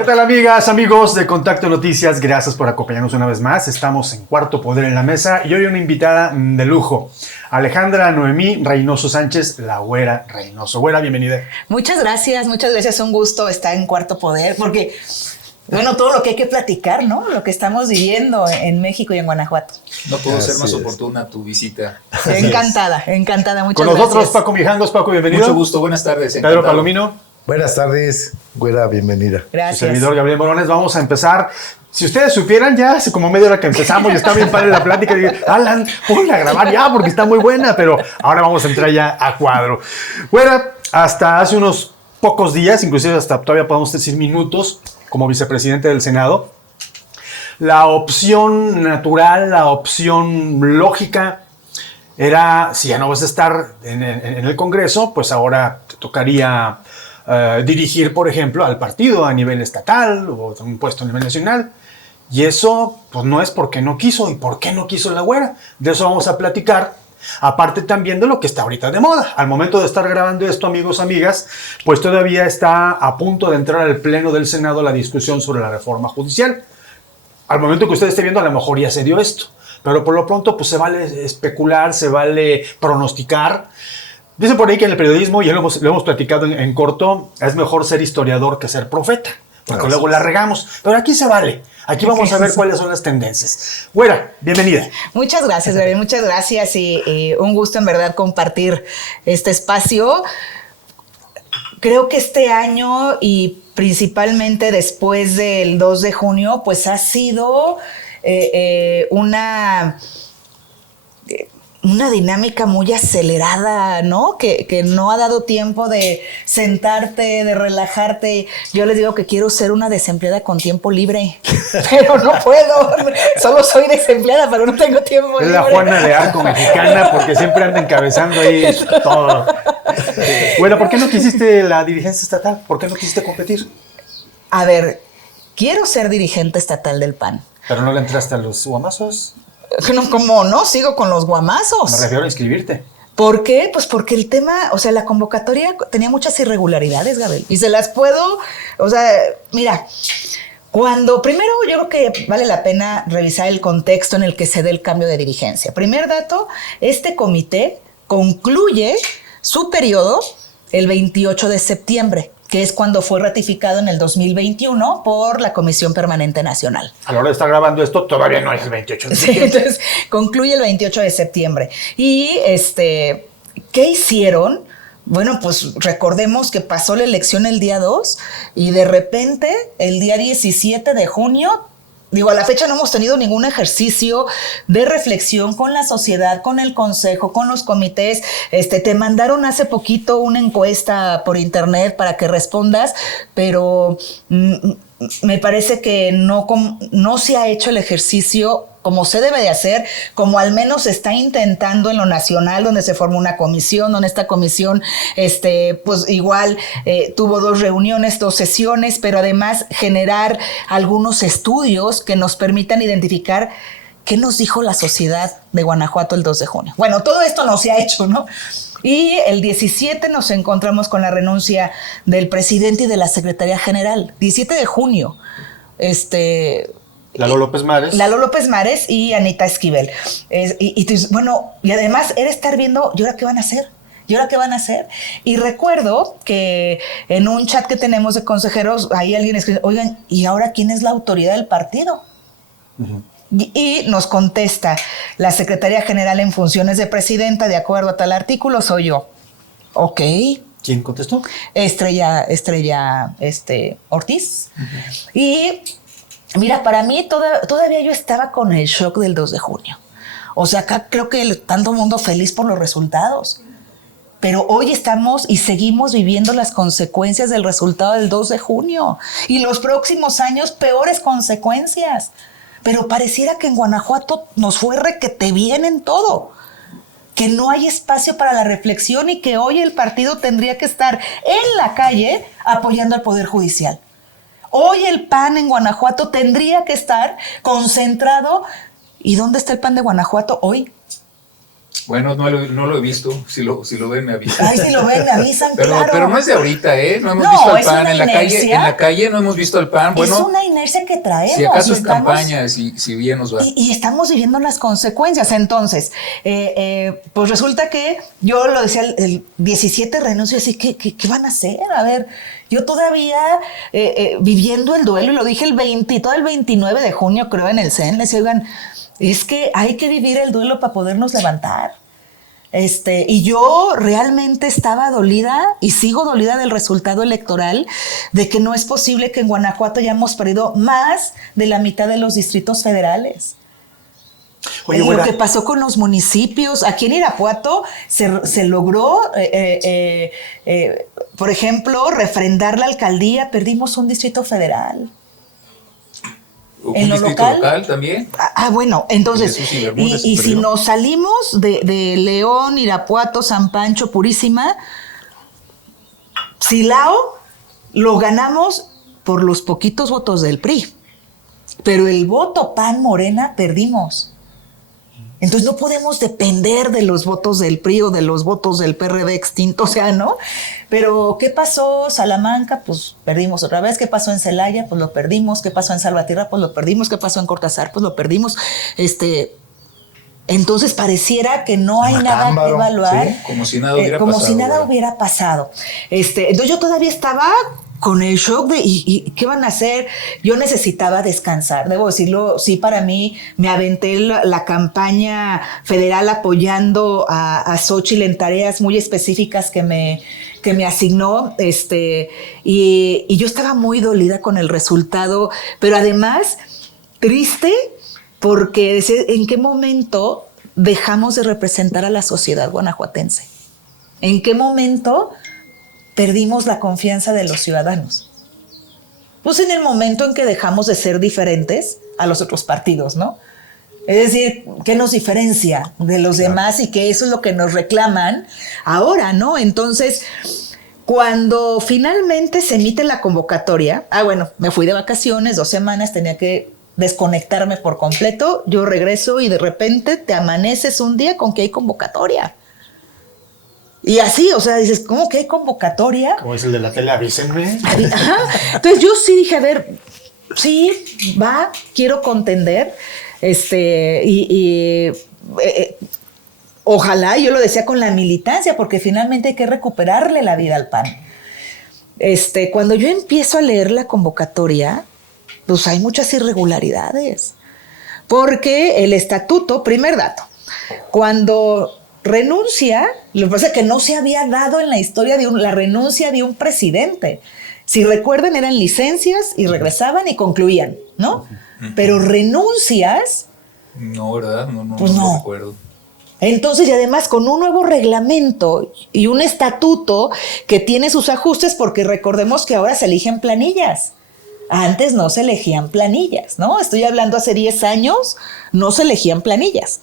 ¿Qué tal, amigas, amigos de Contacto Noticias? Gracias por acompañarnos una vez más. Estamos en Cuarto Poder en la Mesa y hoy una invitada de lujo. Alejandra Noemí Reynoso Sánchez, la Güera Reynoso. Güera, bienvenida. Muchas gracias. Un gusto estar en Cuarto Poder porque, bueno, todo lo que hay que platicar, ¿no? Lo que estamos viviendo en México y en Guanajuato. No pudo ser más oportuna tu visita. Encantada, muchas gracias. Con nosotros, Paco Mijangos. Paco, bienvenido. Mucho gusto, buenas tardes. Pedro Palomino. Buenas tardes, Güera, bienvenida. Gracias. Su servidor Gabriel Morones. Vamos a empezar. Si ustedes supieran, ya hace como media hora que empezamos y está bien padre la plática. Y digo, Alan, ponla a grabar ya porque está muy buena, pero ahora vamos a entrar ya a cuadro. Güera, hasta hace unos pocos días, inclusive hasta todavía podemos decir minutos, como vicepresidente del Senado, la opción natural, la opción lógica era, si ya no vas a estar en el Congreso, pues ahora te tocaría dirigir, por ejemplo, al partido a nivel estatal o un puesto a nivel nacional. Y eso, pues no es porque no quiso. ¿Y por qué no quiso la Güera? De eso vamos a platicar. Aparte también de lo que está ahorita de moda. Al momento de estar grabando esto, amigos, amigas, pues todavía está a punto de entrar al Pleno del Senado la discusión sobre la reforma judicial. Al momento que usted esté viendo, a lo mejor ya se dio esto. Pero por lo pronto, pues se vale especular, se vale pronosticar. Dicen por ahí que en el periodismo, y ya lo hemos platicado en corto, es mejor ser historiador que ser profeta, porque luego la regamos. Pero aquí se vale. Aquí vamos a ver cuáles son las tendencias. Güera, bienvenida. Muchas gracias, Gabriel. Muchas gracias y un gusto en verdad compartir este espacio. Creo que este año y principalmente después del 2 de junio, pues ha sido una dinámica muy acelerada, ¿no? Que no ha dado tiempo de sentarte, de relajarte. Yo les digo que quiero ser una desempleada con tiempo libre, pero no puedo. Solo soy desempleada, pero no tengo tiempo libre. Es la Juana de Arco mexicana, porque siempre anda encabezando ahí todo. Bueno, ¿por qué no quisiste la dirigencia estatal? ¿Por qué no quisiste competir? A ver, quiero ser dirigente estatal del PAN. ¿Pero no le entraste a los guamazos? No, ¿cómo no? Sigo con los guamazos. Me refiero a inscribirte. ¿Por qué? Pues porque el tema, o sea, la convocatoria tenía muchas irregularidades, Gabriel. Y se las puedo, o sea, mira, primero yo creo que vale la pena revisar el contexto en el que se dé el cambio de dirigencia. Primer dato, este comité concluye su periodo el 28 de septiembre, que es cuando fue ratificado en el 2021 por la Comisión Permanente Nacional. A la hora de estar grabando esto, todavía no es el 28 de septiembre. Sí, entonces, concluye el 28 de septiembre. Y, ¿qué hicieron? Bueno, pues recordemos que pasó la elección el día 2 y de repente, el día 17 de junio, a la fecha no hemos tenido ningún ejercicio de reflexión con la sociedad, con el consejo, con los comités. Te mandaron hace poquito una encuesta por internet para que respondas, pero me parece que no se ha hecho el ejercicio como se debe de hacer, como al menos se está intentando en lo nacional, donde se formó una comisión, donde esta comisión, pues igual tuvo 2 reuniones, 2 sesiones, pero además generar algunos estudios que nos permitan identificar qué nos dijo la sociedad de Guanajuato el 2 de junio. Bueno, todo esto no se ha hecho, ¿no? Y el 17 nos encontramos con la renuncia del presidente y de la secretaria general. 17 de junio, Lalo López Mares y Anita Esquivel. Y además era estar viendo, ¿y ahora qué van a hacer? Y recuerdo que en un chat que tenemos de consejeros, ahí alguien escribe, oigan, ¿y ahora quién es la autoridad del partido? Uh-huh. Y nos contesta, la secretaria general en funciones de presidenta, de acuerdo a tal artículo, soy yo. Ok. ¿Quién contestó? Estrella Ortiz. Uh-huh. Y mira, para mí todavía yo estaba con el shock del 2 de junio. O sea, acá creo que tanto mundo feliz por los resultados. Pero hoy estamos y seguimos viviendo las consecuencias del resultado del 2 de junio. Y los próximos años, peores consecuencias. Pero pareciera que en Guanajuato nos fue requete bien en todo. Que no hay espacio para la reflexión y que hoy el partido tendría que estar en la calle apoyando al Poder Judicial. Hoy el PAN en Guanajuato tendría que estar concentrado. ¿Y dónde está el PAN de Guanajuato hoy? Bueno, no lo he visto. Si lo ven, me avisan. Ay, si lo ven, me avisan, claro. Pero no es de ahorita, ¿eh? No hemos No, visto al es PAN una en la calle. inercia. En la calle no hemos visto al PAN. Bueno, es una inercia que traemos. si acaso en estamos- campaña, si bien nos va. Y estamos viviendo las consecuencias. Entonces, pues resulta que yo lo decía, el 17 renuncio, así, ¿qué van a hacer? A ver, yo todavía viviendo el duelo, y lo dije todo el 29 de junio, creo, en el CEN, les decía, oigan, es que hay que vivir el duelo para podernos levantar. Y yo realmente estaba dolida y sigo dolida del resultado electoral, de que no es posible que en Guanajuato hayamos perdido más de la mitad de los distritos federales. Oye, Lo güera, que pasó con los municipios, aquí en Irapuato se logró, por ejemplo, refrendar la alcaldía, perdimos un distrito federal. ¿Un en lo distrito local también? Bueno, entonces, Jesús y Bermúdez y se si perdió. nos salimos de León, Irapuato, San Pancho, Purísima, Silao, lo ganamos por los poquitos votos del PRI, pero el voto PAN Morena perdimos. Entonces no podemos depender de los votos del PRI o de los votos del PRD extinto, o sea, ¿no? Pero ¿qué pasó? Salamanca, pues perdimos otra vez. ¿Qué pasó en Celaya? Pues lo perdimos. ¿Qué pasó en Salvatierra? Pues lo perdimos. ¿Qué pasó en Cortázar? Pues lo perdimos. Entonces pareciera que no hay nada que Macámbaro, evaluar. sí, como si nada hubiera como pasado, si nada ¿verdad? hubiera pasado. Entonces yo todavía estaba con el shock de ¿y qué van a hacer? Yo necesitaba descansar, debo decirlo. Sí, para mí me aventé la campaña federal apoyando a Xóchitl en tareas muy específicas que me asignó, y yo estaba muy dolida con el resultado, pero además triste, porque decía, ¿en qué momento dejamos de representar a la sociedad guanajuatense? ¿En qué momento perdimos la confianza de los ciudadanos? Pues en el momento en que dejamos de ser diferentes a los otros partidos, ¿no? Es decir, ¿qué nos diferencia de los demás? Y que eso es lo que nos reclaman ahora, ¿no? Entonces, cuando finalmente se emite la convocatoria, bueno, me fui de vacaciones 2 semanas, tenía que desconectarme por completo, yo regreso y de repente te amaneces un día con que hay convocatoria. Y así, o sea, dices, ¿cómo que hay convocatoria? como es el de la tele, avísenme. Ajá. Entonces yo sí dije, a ver, sí, va, quiero contender, ojalá, yo lo decía con la militancia, porque finalmente hay que recuperarle la vida al PAN. Cuando yo empiezo a leer la convocatoria, pues hay muchas irregularidades, porque el estatuto, primer dato, cuando renuncia, lo que pasa es que no se había dado en la historia la renuncia de un presidente. Si recuerdan, eran licencias y regresaban y concluían, ¿no? Pero renuncias, No, ¿verdad? No, pues no no. recuerdo. Entonces, y además con un nuevo reglamento y un estatuto que tiene sus ajustes, porque recordemos que ahora se eligen planillas. Antes no se elegían planillas, ¿no? Estoy hablando hace 10 años, no se elegían planillas.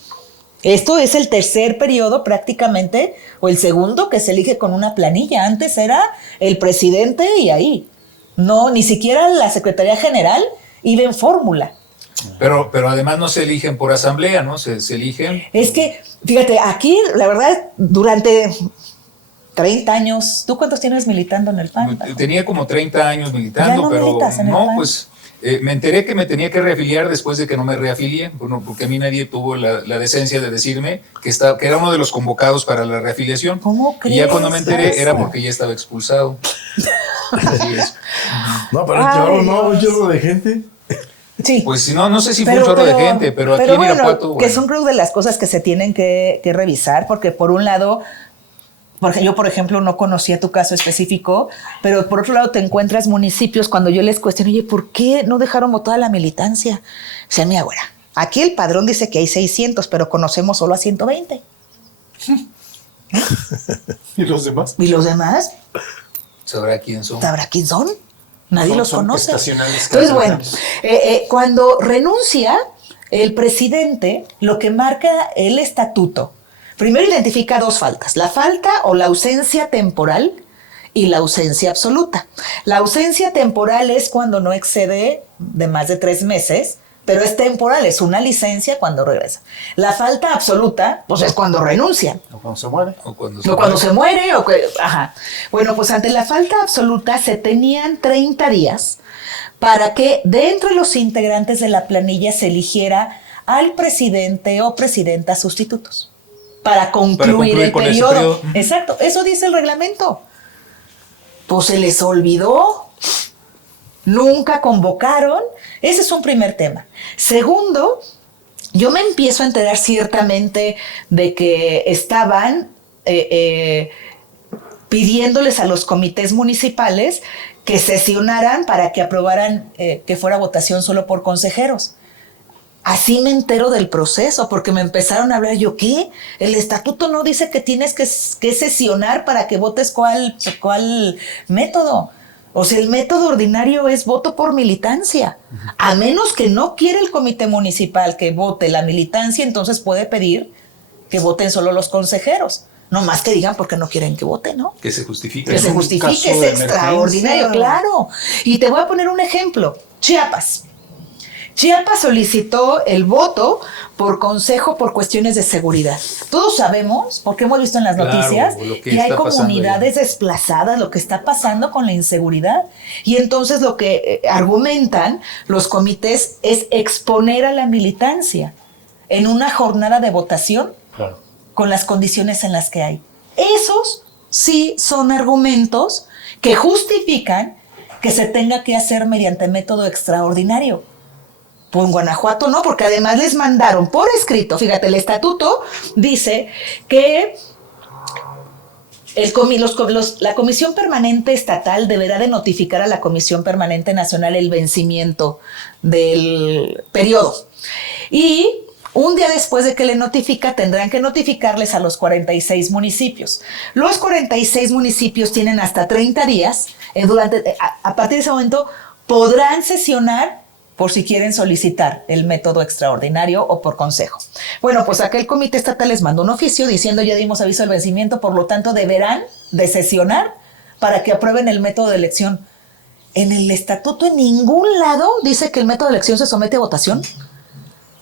Esto es el tercer periodo prácticamente, o el segundo, que se elige con una planilla. Antes era el presidente y ahí. No, ni siquiera la Secretaría General iba en fórmula. Pero además no se eligen por asamblea, ¿no? Se eligen. Es que, fíjate, aquí, la verdad, durante 30 años, ¿tú cuántos tienes militando en el PAN? Tenía como 30 años militando, ¿Ya no pero militas en el no, PAN? pues me enteré que me tenía que reafiliar después de que no me reafilié, bueno, porque a mí nadie tuvo la decencia de decirme que era uno de los convocados para la reafiliación. ¿Cómo Y ya crees cuando me enteré eso? era porque ya estaba expulsado. Así es. No, pero Ay, un chorro, ¿no? Un Dios. chorro de gente. Sí. Pues si no sé si fue un chorro de gente, pero aquí en bueno, Irapuato, que son creo de las cosas que se tienen que revisar, porque por un lado, porque yo, por ejemplo, no conocía tu caso específico, pero por otro lado te encuentras municipios cuando yo les cuestiono, oye, ¿por qué no dejaron votar a la militancia? O sea, mi abuela, aquí el padrón dice que hay 600, pero conocemos solo a 120. ¿Y los demás? ¿Y los demás? sabrá quién son. ¿Sabrá quién son? Nadie los Son conoce. estacionales. Entonces, bueno, cuando renuncia el presidente, lo que marca el estatuto, primero identifica 2 faltas, la falta o la ausencia temporal y la ausencia absoluta. La ausencia temporal es cuando no excede de más de 3 meses pero es temporal, es una licencia cuando regresa. La falta absoluta, pues es cuando renuncian. O cuando se muere. O cuando O cuando se muere, ajá. Bueno, pues ante la falta absoluta se tenían 30 días para que dentro de los integrantes de la planilla se eligiera al presidente o presidenta sustitutos para concluir el con ese periodo. periodo. Exacto, eso dice el reglamento. Pues se les olvidó, nunca convocaron. Ese es un primer tema. Segundo, yo me empiezo a enterar ciertamente de que estaban pidiéndoles a los comités municipales que sesionaran para que aprobaran que fuera votación solo por consejeros. Así me entero del proceso, porque me empezaron a hablar, yo, ¿qué? El estatuto no dice que tienes que sesionar para que votes cuál método. O sea, el método ordinario es voto por militancia. A menos que no quiera el comité municipal que vote la militancia, entonces puede pedir que voten solo los consejeros. No más que digan porque no quieren que voten, ¿no? Que se justifique. Que se justifique, es extraordinario, claro. Y te voy a poner un ejemplo. Chiapas solicitó el voto por consejo por cuestiones de seguridad. Todos sabemos, porque hemos visto en las noticias, que hay comunidades desplazadas, lo que está pasando con la inseguridad. Y entonces lo que argumentan los comités es exponer a la militancia en una jornada de votación con las condiciones en las que hay. Esos sí son argumentos que justifican que se tenga que hacer mediante método extraordinario. Pues en Guanajuato no, porque además les mandaron por escrito, fíjate, el estatuto dice que la Comisión Permanente Estatal deberá de notificar a la Comisión Permanente Nacional el vencimiento del periodo. Y un día después de que le notifica, tendrán que notificarles a los 46 municipios. Los 46 municipios tienen hasta 30 días, a partir de ese momento podrán sesionar por si quieren solicitar el método extraordinario o por consejo. Bueno, pues aquel comité estatal les mandó un oficio diciendo ya dimos aviso del vencimiento, por lo tanto deberán de sesionar para que aprueben el método de elección. En el estatuto en ningún lado dice que el método de elección se somete a votación.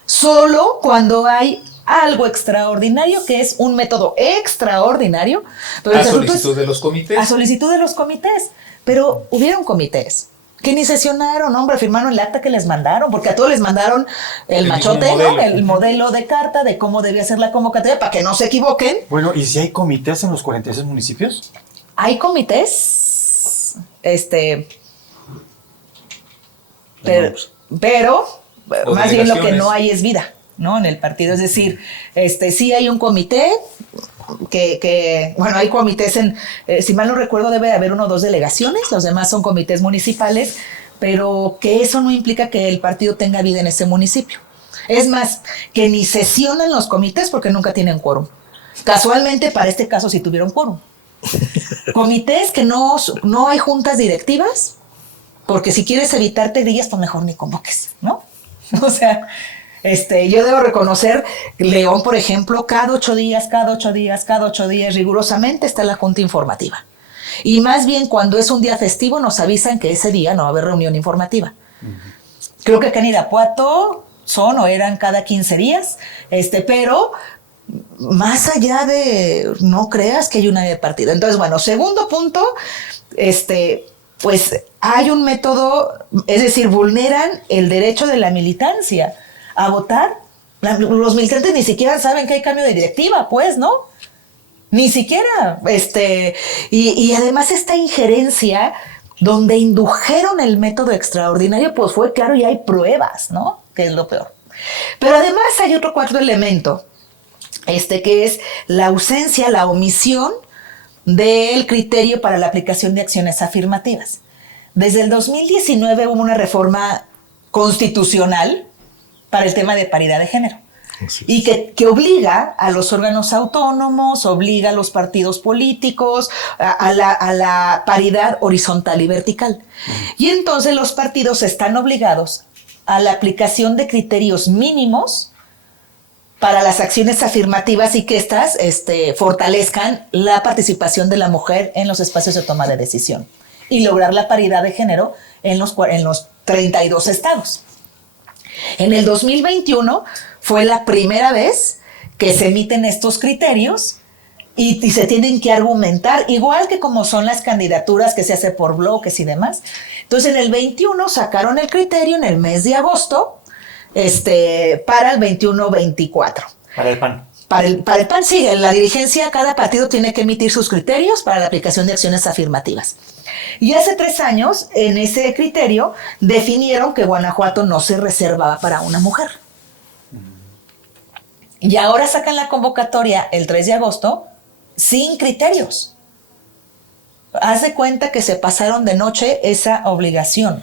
Solo cuando hay algo extraordinario, que es un método extraordinario. Pero a solicitud de los comités. A solicitud de los comités. Pero hubieron comités que ni sesionaron, hombre, firmaron el acta que les mandaron, porque a todos les mandaron el machote, ¿no? El modelo de carta de cómo debía ser la convocatoria, para que no se equivoquen. Bueno, ¿y si hay comités en los 46 municipios? Hay comités, pero más bien lo que no hay es vida, ¿no? En el partido, es decir, sí hay un comité, bueno, hay comités si mal no recuerdo debe de haber 1 o 2 delegaciones, los demás son comités municipales, pero que eso no implica que el partido tenga vida en ese municipio. Es más, que ni sesionan los comités porque nunca tienen quórum. Casualmente para este caso sí tuvieron quórum. Comités que no hay juntas directivas, porque si quieres evitarte grillas, pues mejor ni convoques, ¿no? O sea, yo debo reconocer, León, por ejemplo, cada 8 días, rigurosamente está la junta informativa. Y más bien cuando es un día festivo nos avisan que ese día no va a haber reunión informativa. Creo que acá en Irapuato eran cada 15 días, pero más allá de, no creas que hay una de partida. Entonces, bueno, segundo punto, pues hay un método, es decir, vulneran el derecho de la militancia a votar. Los militantes ni siquiera saben que hay cambio de directiva, pues, ¿no? Ni siquiera. Y además esta injerencia donde indujeron el método extraordinario, pues fue claro y hay pruebas, ¿no? Que es lo peor. Pero además hay otro cuarto elemento, que es la ausencia, la omisión del criterio para la aplicación de acciones afirmativas. Desde el 2019 hubo una reforma constitucional para el tema de paridad de género. Y que obliga a los órganos autónomos, obliga a los partidos políticos a la paridad horizontal y vertical. Y entonces los partidos están obligados a la aplicación de criterios mínimos para las acciones afirmativas y que éstas fortalezcan la participación de la mujer en los espacios de toma de decisión y lograr la paridad de género en los 32 estados. En el 2021 fue la primera vez que se emiten estos criterios y se tienen que argumentar, igual que como son las candidaturas que se hace por bloques y demás. Entonces, en el 21 sacaron el criterio en el mes de agosto para el 21-24. Para el PAN. Para el PAN, sí, en la dirigencia cada partido tiene que emitir sus criterios para la aplicación de acciones afirmativas. Y hace 3 años, en ese criterio, definieron que Guanajuato no se reservaba para una mujer. Y ahora sacan la convocatoria el 3 de agosto sin criterios. Haz de cuenta que se pasaron de noche esa obligación.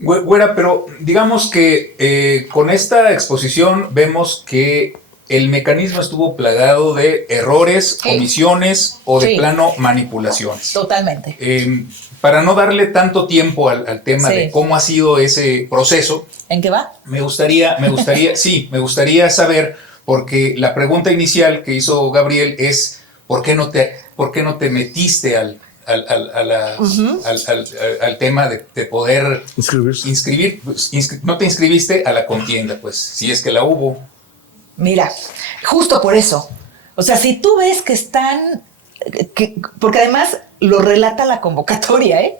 Güera, pero digamos que con esta exposición vemos que el mecanismo estuvo plagado de errores, Sí. omisiones o de Sí. plano manipulaciones. Totalmente. Para no darle tanto tiempo al tema Sí. de cómo ha sido ese proceso, ¿En qué va? me gustaría saber, porque la pregunta inicial que hizo Gabriel es ¿por qué no te metiste al tema de poder Inscribirse. no te inscribiste a la contienda, pues, si es que la hubo? Mira, justo por eso. O sea, si tú ves que porque además lo relata la convocatoria, ¿eh?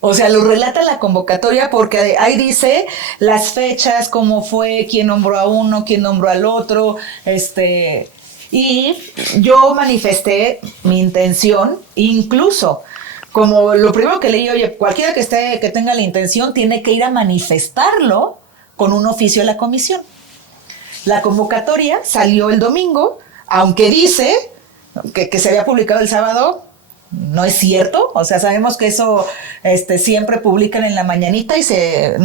O sea, lo relata la convocatoria porque ahí dice las fechas, cómo fue, quién nombró a uno, quién nombró al otro, y yo manifesté mi intención, incluso como lo primero que leí, oye, cualquiera que tenga la intención tiene que ir a manifestarlo con un oficio a la comisión. La convocatoria salió el domingo, aunque dice que se había publicado el sábado, no es cierto. O sea, sabemos que eso siempre publican en la mañanita y se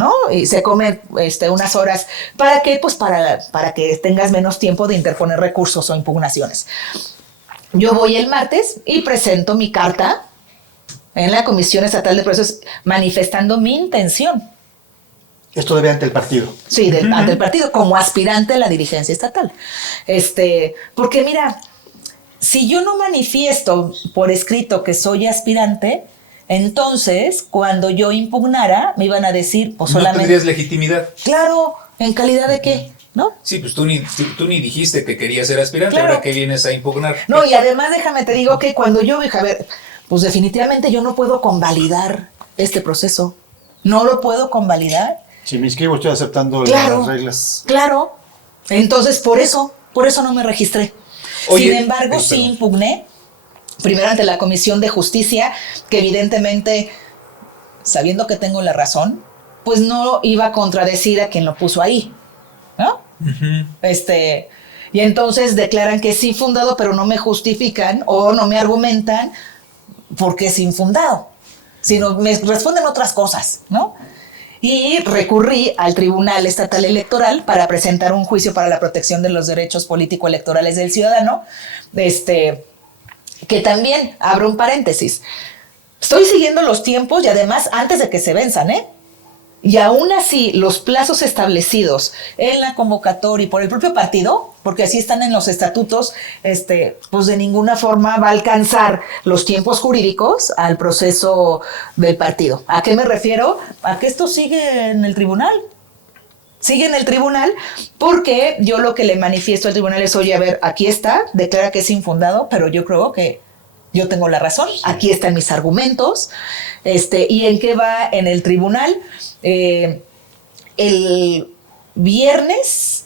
come unas horas. ¿Para qué? Pues para que tengas menos tiempo de interponer recursos o impugnaciones. Yo voy el martes y presento mi carta en la Comisión Estatal de Procesos manifestando mi intención. Esto debe ante el partido. Sí, ante el partido, como aspirante a la dirigencia estatal. Porque mira, si yo no manifiesto por escrito que soy aspirante, entonces cuando yo impugnara me iban a decir, pues No solamente... tendrías legitimidad. Claro, ¿en calidad de qué? ¿No? Sí, pues tú ni dijiste que querías ser aspirante, Claro. ahora que vienes a impugnar. No, y además déjame te digo que cuando yo dije, a ver, pues definitivamente yo no puedo convalidar este proceso. No lo puedo convalidar. Si me inscribo, estoy aceptando Claro, las reglas. claro. Entonces, por eso no me registré. Oye, Sin embargo, sí perdón. impugné, primero ante la Comisión de Justicia, que evidentemente, sabiendo que tengo la razón, pues no iba a contradecir a quien lo puso ahí, ¿no? Y entonces declaran que sí fundado, pero no me justifican o no me argumentan porque es infundado, sino me responden otras cosas, ¿no? Y recurrí al Tribunal Estatal Electoral para presentar un juicio para la protección de los derechos político-electorales del ciudadano, que también, abro un paréntesis, estoy siguiendo los tiempos y además antes de que se venzan, ¿eh? Y aún así, los plazos establecidos en la convocatoria y por el propio partido, porque así están en los estatutos, pues de ninguna forma va a alcanzar los tiempos jurídicos al proceso del partido. ¿A qué me refiero? A que esto sigue en el tribunal. Sigue en el tribunal porque yo lo que le manifiesto al tribunal es, oye, a ver, aquí está, declara que es infundado, pero yo creo que yo tengo la razón, aquí están mis argumentos, ¿y en qué va en el tribunal? El viernes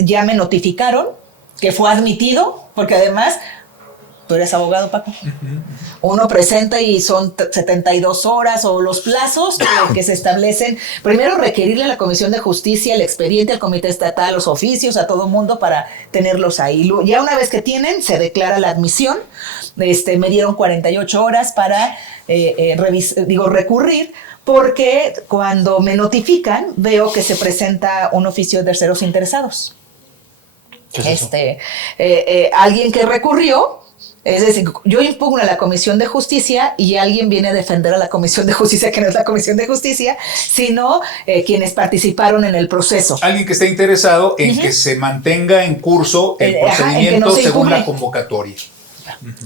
ya me notificaron que fue admitido, porque además, tú eres abogado, Paco, uno presenta y son 72 horas o los plazos que se establecen. Primero requerirle a la Comisión de Justicia el expediente, al Comité Estatal, los oficios, a todo mundo para tenerlos ahí. Ya una vez que tienen, se declara la admisión. Me dieron 48 horas para recurrir, porque cuando me notifican veo que se presenta un oficio de terceros interesados. ¿Qué es eso? Alguien que recurrió, es decir, yo impugno a la Comisión de Justicia y alguien viene a defender a la Comisión de Justicia, que no es la Comisión de Justicia, sino quienes participaron en el proceso. Alguien que esté interesado en que se mantenga en curso el En que procedimiento no se según impugne. la convocatoria.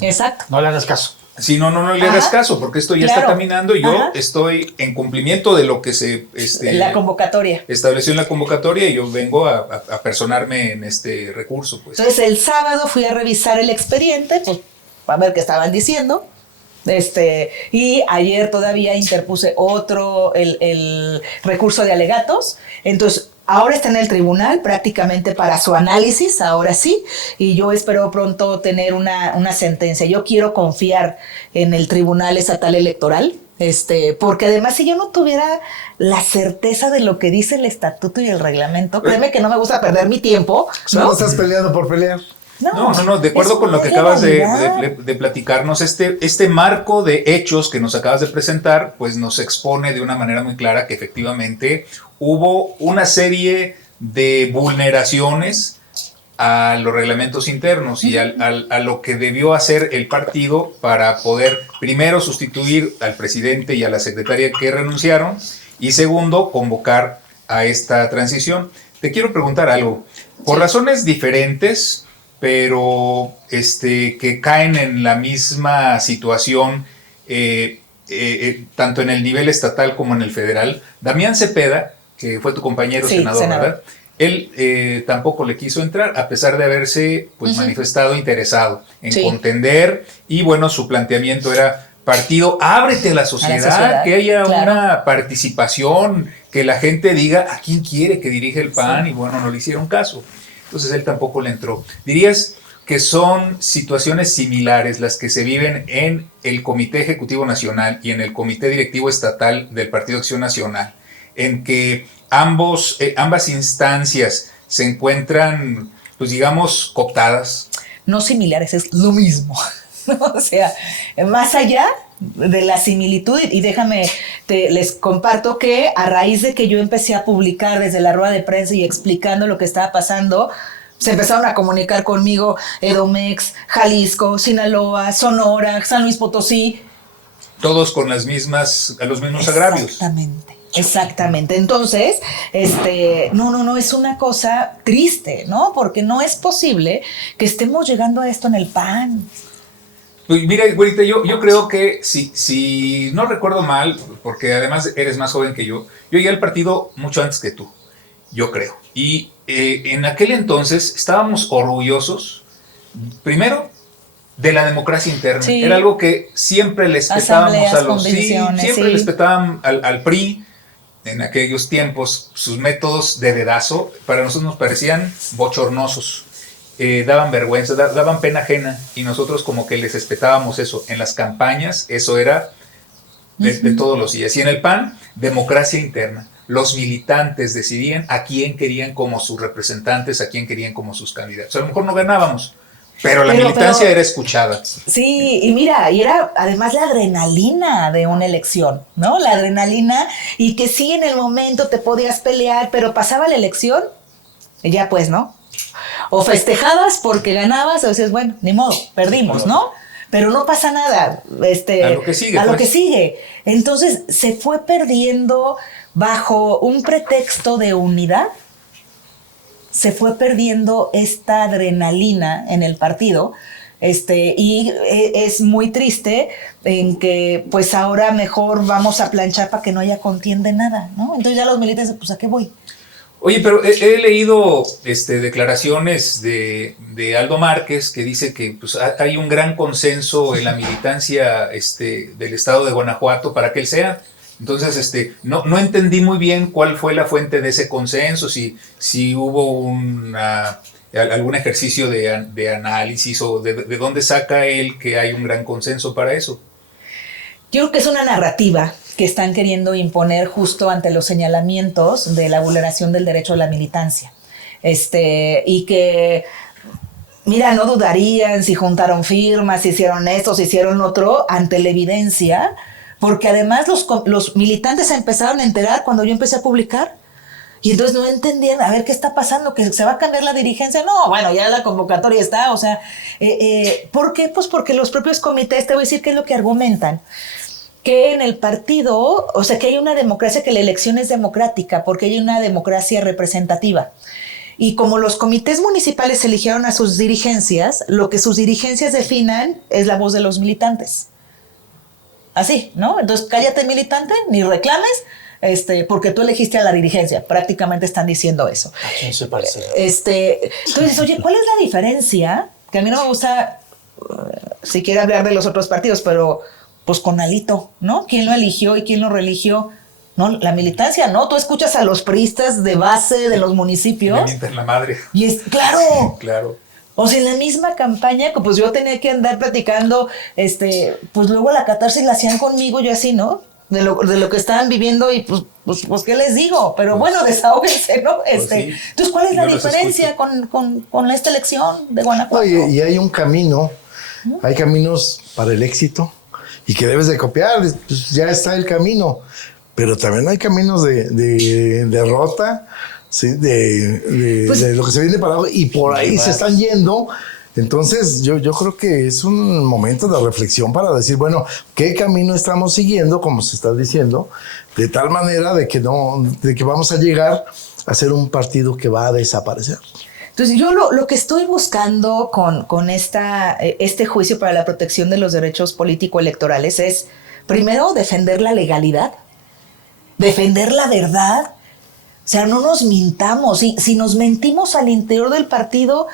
Exacto. No le hagas caso. Si no le hagas caso, porque esto ya está caminando y yo Ajá. estoy en cumplimiento de lo que se La convocatoria. estableció en la convocatoria y yo vengo a personarme en este recurso. Pues. Entonces el sábado fui a revisar el expediente, pues a ver qué estaban diciendo. Y ayer todavía interpuse el recurso de alegatos. Entonces, ahora está en el tribunal prácticamente para su análisis, ahora sí, y yo espero pronto tener una sentencia. Yo quiero confiar en el Tribunal Estatal Electoral, porque además si yo no tuviera la certeza de lo que dice el estatuto y el reglamento, créeme que no me gusta perder mi tiempo, No ¿no? estás peleando por pelear. No, de acuerdo con lo que acabas de platicarnos, este marco de hechos que nos acabas de presentar, pues nos expone de una manera muy clara que efectivamente hubo una serie de vulneraciones a los reglamentos internos y a lo que debió hacer el partido para poder, primero, sustituir al presidente y a la secretaria que renunciaron y segundo, convocar a esta transición. Te quiero preguntar algo. Por razones diferentes, pero que caen en la misma situación, tanto en el nivel estatal como en el federal. Damián Cepeda, que fue tu compañero senador, ¿verdad? Él tampoco le quiso entrar, a pesar de haberse manifestado interesado en contender, y bueno, su planteamiento era: partido, ábrete a la sociedad, que haya una participación, que la gente diga a quién quiere que dirija el PAN, y bueno, no le hicieron caso. Entonces él tampoco le entró. ¿Dirías que son situaciones similares las que se viven en el Comité Ejecutivo Nacional y en el Comité Directivo Estatal del Partido Acción Nacional, en que ambas instancias se encuentran, pues digamos, cooptadas? No similares, es lo mismo. O sea, más allá de la similitud, y déjame, les comparto que a raíz de que yo empecé a publicar desde la rueda de prensa y explicando lo que estaba pasando, se empezaron a comunicar conmigo Edomex, Jalisco, Sinaloa, Sonora, San Luis Potosí. Todos con los mismos agravios. Exactamente. Entonces, no, es una cosa triste, ¿no? Porque no es posible que estemos llegando a esto en el PAN. Pues mira, güerita, yo creo que si no recuerdo mal, porque además eres más joven que yo llegué al partido mucho antes que tú, yo creo. Y en aquel entonces estábamos orgullosos, primero, de la democracia interna. Sí. Era algo que siempre les petábamos a los... siempre les petaban al PRI. En aquellos tiempos, sus métodos de dedazo, para nosotros nos parecían bochornosos. Daban vergüenza, daban pena ajena, y nosotros como que les respetábamos eso. En las campañas, eso era de todos los días. Y en el PAN, democracia interna. Los militantes decidían a quién querían como sus representantes, a quién querían como sus candidatos. A lo mejor no ganábamos, pero la militancia era escuchada. Sí, y mira, y era además la adrenalina de una elección, ¿no? La adrenalina, y que sí, en el momento te podías pelear, pero pasaba la elección y ya pues, ¿no? O festejabas porque ganabas, o decías, bueno, ni modo, perdimos, ¿no? Pero no pasa nada. A lo que sigue. Lo que sigue. Entonces, se fue perdiendo bajo un pretexto de unidad, se fue perdiendo esta adrenalina en el partido, y es muy triste en que, pues ahora mejor vamos a planchar para que no haya contienda en nada, ¿no? Entonces ya los militares, pues ¿a qué voy? Oye, pero he leído declaraciones de Aldo Márquez, que dice que pues, hay un gran consenso en la militancia del estado de Guanajuato para que él sea. Entonces, no entendí muy bien cuál fue la fuente de ese consenso, si hubo algún ejercicio de análisis, o de dónde saca él que hay un gran consenso para eso. Yo creo que es una narrativa que están queriendo imponer justo ante los señalamientos de la vulneración del derecho a la militancia. Y que, mira, no dudarían si juntaron firmas, si hicieron esto, si hicieron otro, ante la evidencia, porque además los militantes se empezaron a enterar cuando yo empecé a publicar. Y entonces no entendían, a ver, ¿qué está pasando? ¿Que se va a cambiar la dirigencia? No, bueno, ya la convocatoria está, o sea, ¿por qué? Pues porque los propios comités, te voy a decir qué es lo que argumentan. Que en el partido, o sea, que hay una democracia, que la elección es democrática, porque hay una democracia representativa. Y como los comités municipales eligieron a sus dirigencias, lo que sus dirigencias definan es la voz de los militantes. Así, ¿no? Entonces, cállate, militante, ni reclames, porque tú elegiste a la dirigencia. Prácticamente están diciendo eso. ¿A quién se parece? Entonces, oye, ¿cuál es la diferencia? Que a mí no me gusta, si quiere hablar de los otros partidos, pero pues con Alito, ¿no? ¿Quién lo eligió y quién lo reeligió? No, la militancia, ¿no? Tú escuchas a los priistas de base de los municipios. Me mienten la madre. Y es, claro. Claro. O sea, en la misma campaña, pues yo tenía que andar platicando, pues luego la catarsis la hacían conmigo, yo así, ¿no? De lo que estaban viviendo y pues ¿qué les digo? Pero bueno, desahóguense, ¿no? Sí. Entonces, ¿cuál es la Yo los diferencia con esta elección de Guanajuato? Oye, y hay un camino, hay caminos para el éxito y que debes de copiar, pues ya está el camino, pero también hay caminos de derrota, ¿sí? De lo que se viene para abajo y por ahí se están yendo. Entonces yo creo que es un momento de reflexión para decir, bueno, ¿qué camino estamos siguiendo, como se está diciendo, de tal manera de que vamos a llegar a ser un partido que va a desaparecer? Entonces, yo lo que estoy buscando con este juicio para la protección de los derechos político-electorales es, primero, defender la legalidad, defender la verdad. O sea, no nos mintamos. Si nos mentimos al interior del partido,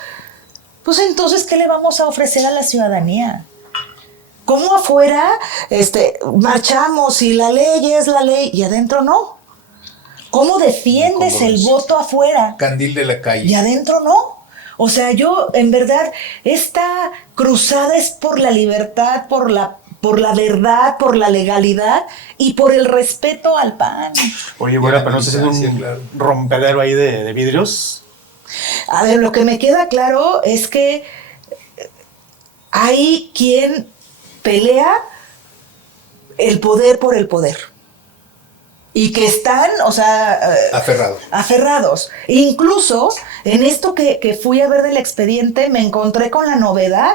pues entonces, ¿qué le vamos a ofrecer a la ciudadanía? ¿Cómo afuera marchamos y la ley es la ley y adentro no? ¿Cómo defiendes el voto afuera? Candil de la calle. Y adentro no. O sea, yo, en verdad, esta cruzada es por la libertad, por la verdad, por la legalidad y por el respeto al PAN. Oye, bueno, pero no se hace un rompedero ahí de vidrios. A ver, lo que me queda claro es que hay quien pelea el poder por el poder. Y que están, o sea... Aferrados. Incluso, en esto que fui a ver del expediente, me encontré con la novedad,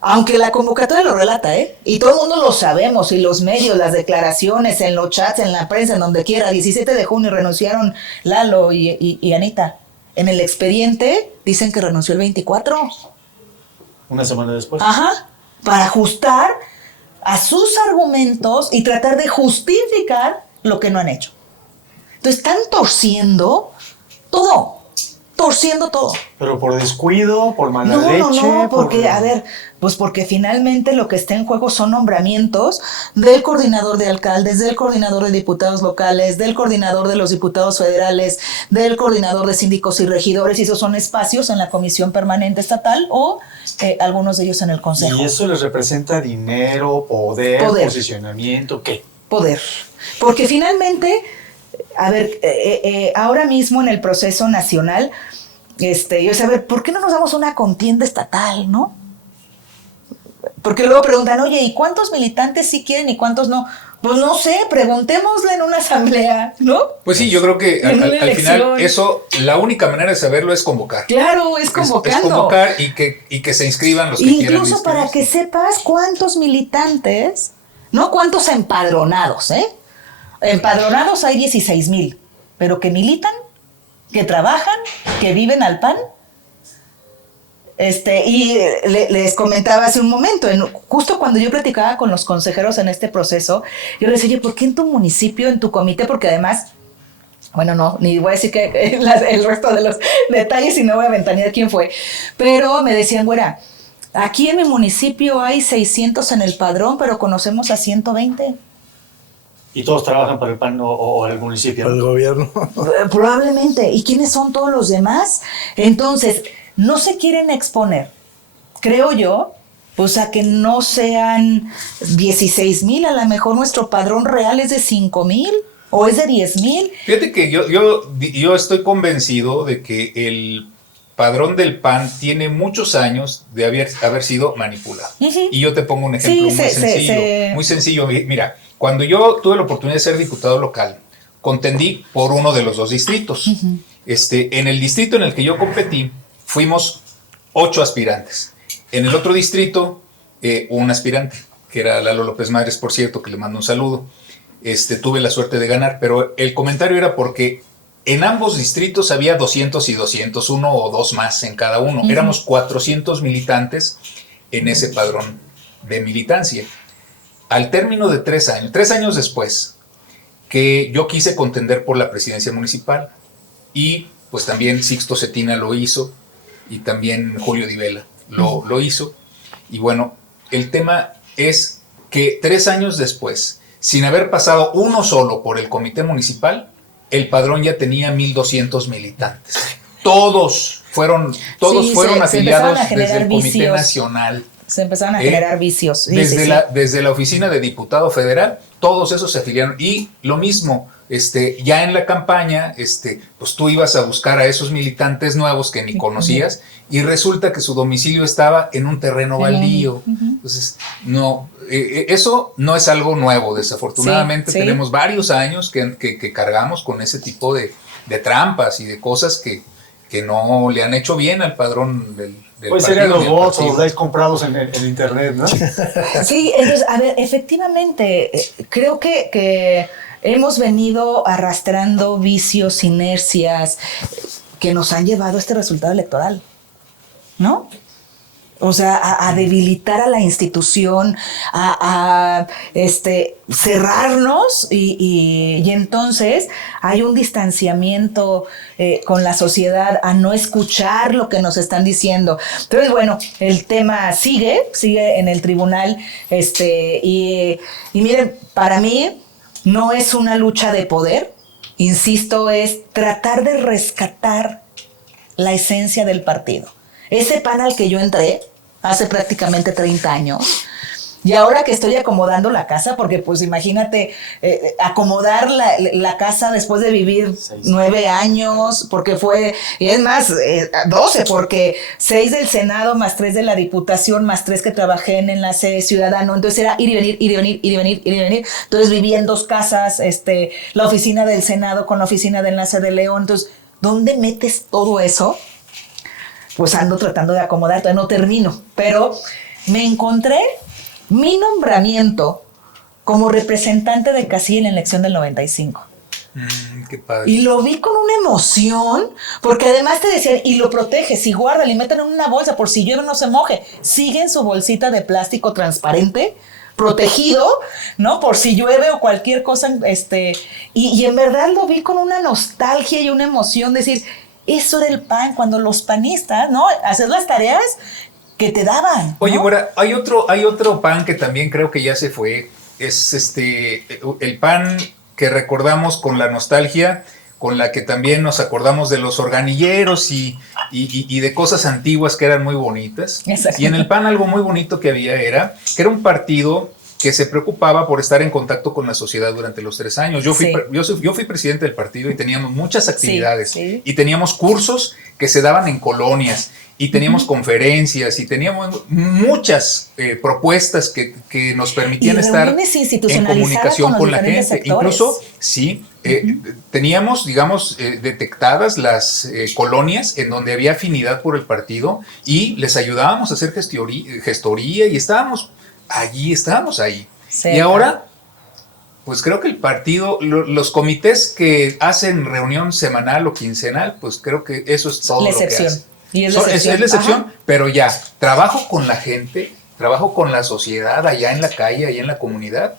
aunque la convocatoria lo relata, y todo el mundo lo sabemos, y los medios, las declaraciones, en los chats, en la prensa, en donde quiera. 17 de junio renunciaron Lalo y Anita. En el expediente dicen que renunció el 24. Una semana después. Ajá, para ajustar a sus argumentos y tratar de justificar lo que no han hecho. Entonces están torciendo todo. Pero por descuido, por mala leche. No, porque, a ver, pues porque finalmente lo que está en juego son nombramientos del coordinador de alcaldes, del coordinador de diputados locales, del coordinador de los diputados federales, del coordinador de síndicos y regidores, y esos son espacios en la Comisión Permanente Estatal o algunos de ellos en el Consejo. ¿Y eso les representa dinero, poder. Posicionamiento, qué? Poder. Porque finalmente, a ver, ahora mismo en el proceso nacional, yo decía, a ver, ¿por qué no nos damos una contienda estatal, no? Porque luego preguntan, oye, ¿y cuántos militantes sí quieren y cuántos no? Pues no sé, preguntémosle en una asamblea, ¿no? Pues sí, yo creo que al final eso, la única manera de saberlo es convocar. Claro, es convocando. Es convocar y que se inscriban los que quieran. Incluso para que sepas cuántos militantes, no cuántos empadronados, Empadronados hay 16,000, pero que militan, que trabajan, que viven al PAN. Y les comentaba hace un momento, justo cuando yo platicaba con los consejeros en este proceso, yo les decía, oye, ¿por qué en tu municipio, en tu comité? Porque además, bueno, no, ni voy a decir que el resto de los detalles y no voy a ventanear quién fue, pero me decían, güera, aquí en mi municipio hay 600 en el padrón, pero conocemos a 120. ¿Y todos trabajan para el PAN o el municipio? Para el gobierno. Probablemente. ¿Y quiénes son todos los demás? Entonces, no se quieren exponer, creo yo, pues a que no sean 16,000, a lo mejor nuestro padrón real es de 5,000 o es de 10,000. Fíjate que yo estoy convencido de que el padrón del PAN tiene muchos años de haber sido manipulado. Uh-huh. Y yo te pongo un ejemplo muy sencillo. Mira, cuando yo tuve la oportunidad de ser diputado local, contendí por uno de los dos distritos. Uh-huh. En el distrito en el que yo competí, fuimos 8 aspirantes. En el otro distrito, un aspirante, que era Lalo López Madres, por cierto, que le mando un saludo. Tuve la suerte de ganar, pero el comentario era porque en ambos distritos había 200 y 200, uno o dos más en cada uno. Uh-huh. Éramos 400 militantes en ese padrón de militancia. al término de 3 años después, que yo quise contender por la presidencia municipal, y pues también Sixto Cetina lo hizo, y también Julio Di Vela lo hizo, y bueno, el tema es que 3 años después, sin haber pasado uno solo por el comité municipal, el padrón ya tenía 1,200 militantes. Todos fueron afiliados desde el Comité Nacional. Se empezaron a generar vicios. Sí, desde la oficina de diputado federal, todos esos se afiliaron. Y lo mismo, ya en la campaña, pues tú ibas a buscar a esos militantes nuevos que ni conocías, y resulta que su domicilio estaba en un terreno baldío. Entonces, no, eso no es algo nuevo. Desafortunadamente tenemos varios años que cargamos con ese tipo de trampas y de cosas que no le han hecho bien al padrón del pues serían los bots o los likes comprados en internet, ¿no? Sí, entonces, a ver, efectivamente, creo que hemos venido arrastrando vicios, inercias que nos han llevado a este resultado electoral, ¿no? O sea, a debilitar a la institución, a cerrarnos y entonces hay un distanciamiento con la sociedad, a no escuchar lo que nos están diciendo. Entonces, bueno, el tema sigue en el tribunal, y miren, para mí no es una lucha de poder, insisto, es tratar de rescatar la esencia del partido. Ese PAN al que yo entré hace prácticamente 30 años. Y ahora que estoy acomodando la casa, porque pues imagínate, acomodar la casa después de vivir 9 años, porque fue, y es más, 12, porque 6 del Senado, más 3 de la Diputación, más 3 que trabajé en Enlace Ciudadano, entonces era ir y venir, ir y venir, ir y venir, ir y venir. Entonces viví en 2 casas, la oficina del Senado con la oficina de Enlace de León. Entonces, ¿dónde metes todo eso? Pues ando tratando de acomodar, todavía no termino, pero me encontré mi nombramiento como representante de casilla en la elección del 95. Qué padre. Y lo vi con una emoción, porque además te decían, y lo proteges, y guarda, y meten en una bolsa por si llueve no se moje. Sigue en su bolsita de plástico transparente, protegido, ¿no? Por si llueve o cualquier cosa, y en verdad lo vi con una nostalgia y una emoción, decir, eso era el PAN, cuando los panistas, ¿no? Hacer las tareas que te daban, ¿no? Oye, Güera, hay otro PAN que también creo que ya se fue. Es el PAN que recordamos con la nostalgia, con la que también nos acordamos de los organilleros y de cosas antiguas que eran muy bonitas. Y en el PAN algo muy bonito que había era que era un partido que se preocupaba por estar en contacto con la sociedad durante los 3 años. Yo fui presidente del partido y teníamos muchas actividades y teníamos cursos que se daban en colonias y teníamos conferencias y teníamos muchas propuestas que nos permitían estar en comunicación con la gente. Sectores. Incluso, teníamos, digamos, detectadas las colonias en donde había afinidad por el partido y les ayudábamos a hacer gestoría y estábamos ahí. Sí, y ahora, pues creo que el partido, los comités que hacen reunión semanal o quincenal, pues creo que eso es todo lo que hacen. Y es la excepción, pero ya, trabajo con la gente, trabajo con la sociedad allá en la calle, allá en la comunidad,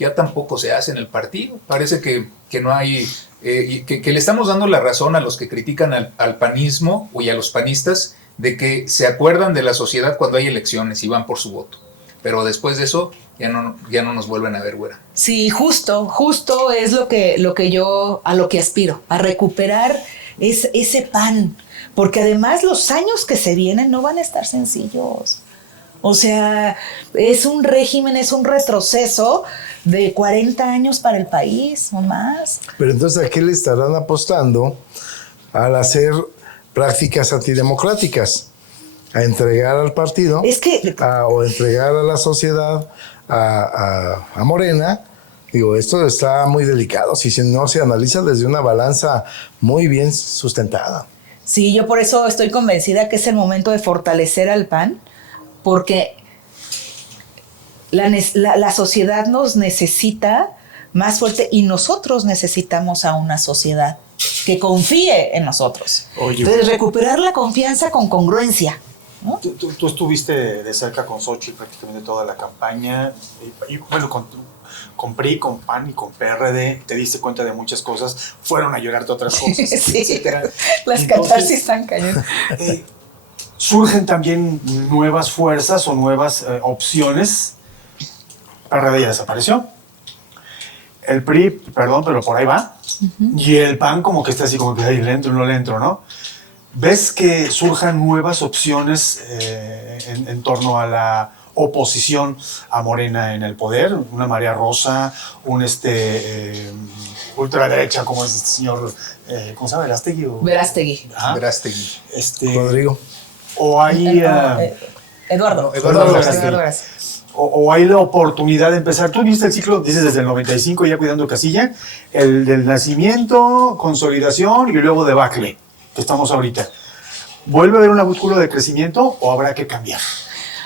ya tampoco se hace en el partido. Parece que no hay, que le estamos dando la razón a los que critican al panismo y a los panistas de que se acuerdan de la sociedad cuando hay elecciones y van por su voto. Pero después de eso ya no nos vuelven a ver, Güera. Sí, justo es lo que yo a lo que aspiro, a recuperar ese PAN, porque además los años que se vienen no van a estar sencillos. O sea, es un régimen, es un retroceso de 40 años para el país, o más. Pero entonces, ¿a qué le estarán apostando al hacer prácticas antidemocráticas? A entregar al partido o entregar a la sociedad a Morena. Digo, esto está muy delicado si no se analiza desde una balanza muy bien sustentada. Sí, yo por eso estoy convencida que es el momento de fortalecer al PAN, porque la sociedad nos necesita más fuerte y nosotros necesitamos a una sociedad que confíe en nosotros. Oye. Entonces, recuperar la confianza con congruencia. ¿no? Tú estuviste de cerca con Xochitl prácticamente toda la campaña, y bueno, con PRI, con PAN y con PRD, te diste cuenta de muchas cosas, fueron a llorarte otras cosas, Sí, etcétera. las Entonces, catarsis están cayendo. surgen también nuevas fuerzas o nuevas opciones. PRD ya desapareció. El PRI, perdón, pero por ahí va. Y el PAN como que está así como que ahí le entro, no le entro, ¿no? ¿Ves que surjan nuevas opciones en torno a la oposición a Morena en el poder? Una María Rosa, un ultraderecha como es este señor, ¿cómo se llama? ¿Verástegui? Verástegui. Ajá. Verástegui. Rodrigo. O hay... Eduardo. Eduardo Verástegui. O hay la oportunidad de empezar. Tú viste el ciclo, dices desde el 95, ya cuidando Casilla, el del nacimiento, consolidación y luego debacle, que estamos ahorita. ¿Vuelve a haber una búsqueda de crecimiento o habrá que cambiar?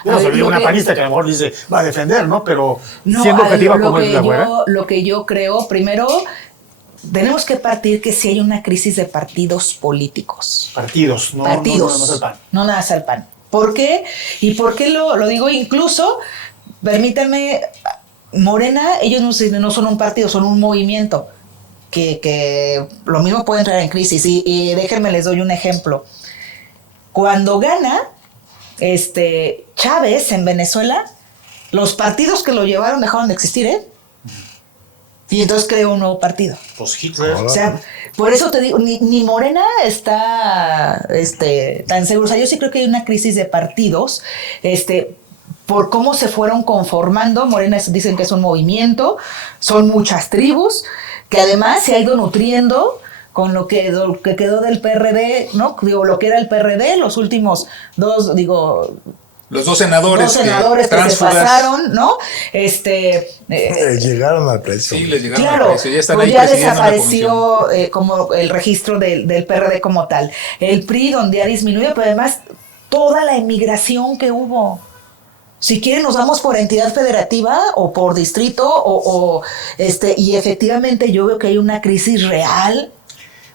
Yo no soy una panista que a lo mejor dice, va a defender, ¿no? Pero siendo objetiva como es la güera. Lo que yo creo, primero, tenemos que partir que sí hay una crisis de partidos políticos. Partidos, no nada más el PAN. No nada más el PAN. ¿Por qué? ¿Y por qué lo digo? Incluso, permítanme, Morena, ellos no son un partido, son un movimiento que lo mismo puede entrar en crisis. Y déjenme, les doy un ejemplo. Cuando gana Chávez en Venezuela, los partidos que lo llevaron dejaron de existir, ¿eh? Y entonces creó un nuevo partido. Pues Hitler. O sea, por eso te digo, ni Morena está tan seguro. O sea, yo sí creo que hay una crisis de partidos, por cómo se fueron conformando. Morena dicen que es un movimiento, son muchas tribus, que además se ha ido nutriendo con lo que quedó del PRD, ¿no? Digo, lo que era el PRD, los últimos los dos senadores, que se pasaron, ¿no? Llegaron al precio. Sí, les llegaron claro, al precio. Ya están pues ahí ya presidiendo la desapareció como el registro del PRD como tal. El PRI, donde ha disminuido, pero además toda la emigración que hubo. Si quieren, nos vamos por entidad federativa o por distrito, y efectivamente yo veo que hay una crisis real.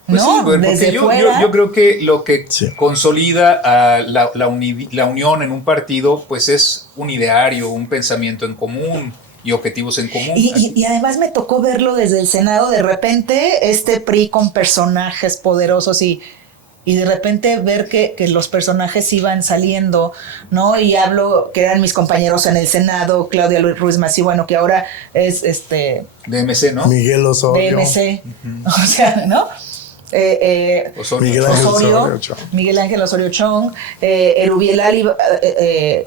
Pues ¿no? sí, bueno, porque yo creo que lo que consolida a la unión en un partido, pues es un ideario, un pensamiento en común y objetivos en común. Y además me tocó verlo desde el Senado, de repente PRI con personajes poderosos y de repente ver que los personajes iban saliendo, ¿no? Y hablo, que eran mis compañeros en el Senado, Claudia Ruiz Massieu, bueno, que ahora es de MC, ¿no? Miguel Osorio. De MC, o sea, ¿no? Miguel Ángel Osorio Chong, Erubiel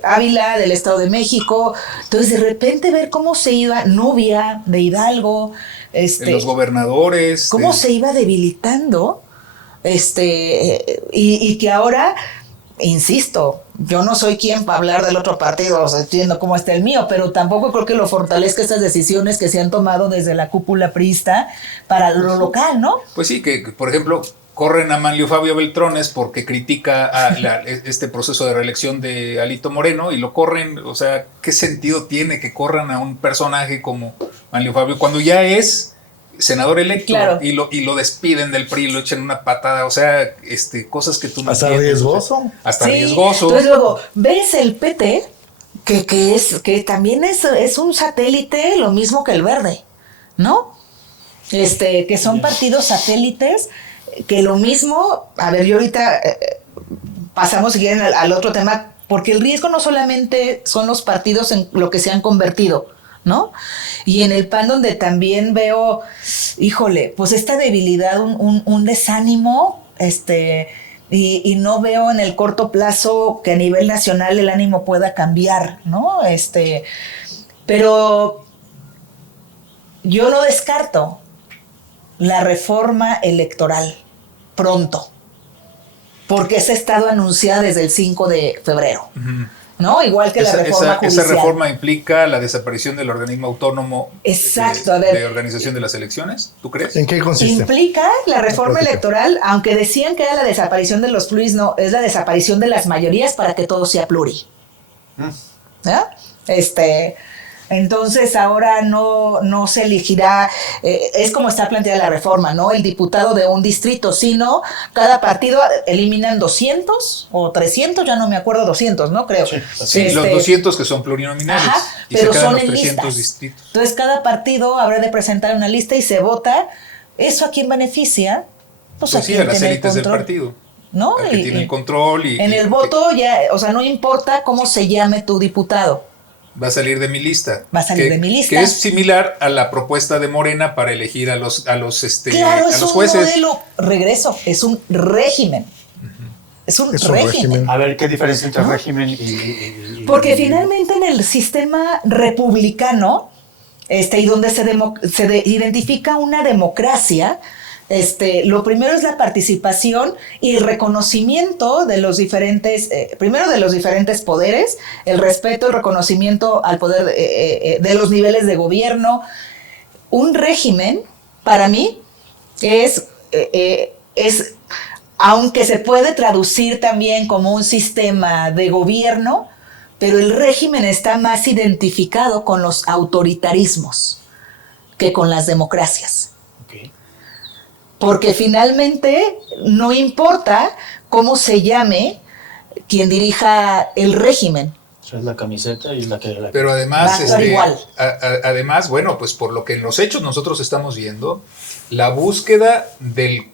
Ávila del Estado de México. Entonces, de repente ver cómo se iba Nubia de Hidalgo, los gobernadores, cómo se iba debilitando, y que ahora, insisto, yo no soy quien para hablar del otro partido, o sea, estoy viendo cómo está el mío, pero tampoco creo que lo fortalezca estas decisiones que se han tomado desde la cúpula priista para lo local, ¿no? Pues sí, que por ejemplo corren a Manlio Fabio Beltrones porque critica este proceso de reelección de Alito Moreno y lo corren. O sea, ¿qué sentido tiene que corran a un personaje como Manlio Fabio cuando ya es senador electo? Claro. y lo despiden del PRI, lo echan una patada? O sea, cosas que tú no hasta entiendes. Riesgoso. Hasta sí, riesgoso. Entonces luego ves el PT que también es un satélite, lo mismo que el Verde, ¿no? Que son partidos satélites, que lo mismo. A ver, yo ahorita pasamos si quieren al otro tema, porque el riesgo no solamente son los partidos en lo que se han convertido, ¿no? Y en el PAN, donde también veo, híjole, pues esta debilidad, un desánimo, y no veo en el corto plazo que a nivel nacional el ánimo pueda cambiar, ¿no? Pero yo no descarto la reforma electoral pronto, porque esa ha estado anunciada desde el 5 de febrero. Uh-huh. ¿No? Igual que la reforma judicial. ¿Esa reforma implica la desaparición del organismo autónomo de organización de las elecciones? ¿Tú crees? ¿En qué consiste? Implica la reforma electoral, aunque decían que era la desaparición de los pluris, no, es la desaparición de las mayorías para que todo sea pluri. ¿Ya? Entonces ahora no se elegirá, es como está planteada la reforma, ¿no? El diputado de un distrito, sino cada partido eliminan 200 o 300, ya no me acuerdo, 200, ¿no? Creo. Sí, los 200 que son plurinominales. Ajá, y pero se quedan son los en 300 listas. distritos. Entonces cada partido habrá de presentar una lista y se vota. ¿Eso a quién beneficia? Pues a sí, quien a las tiene el élites del control, partido. ¿no? Al que tiene el control en el voto ya, o sea, no importa cómo se llame tu diputado. Va a salir de mi lista. Va a salir de mi lista. Que es similar a la propuesta de Morena para elegir a los Claro, a es los un jueces. modelo, regreso, es un régimen. Es un régimen. A ver, ¿qué diferencia entre régimen y Porque finalmente en el sistema republicano, y donde se identifica una democracia, lo primero es la participación y el reconocimiento de los diferentes, primero de los diferentes poderes, el respeto, el reconocimiento al poder de los niveles de gobierno. Un régimen, para mí, es aunque se puede traducir también como un sistema de gobierno, pero el régimen está más identificado con los autoritarismos que con las democracias. Okay. Porque finalmente no importa cómo se llame quien dirija el régimen. Esa es la camiseta y la que... Pero además, Va a estar igual. además, bueno, pues por lo que en los hechos nosotros estamos viendo, la búsqueda del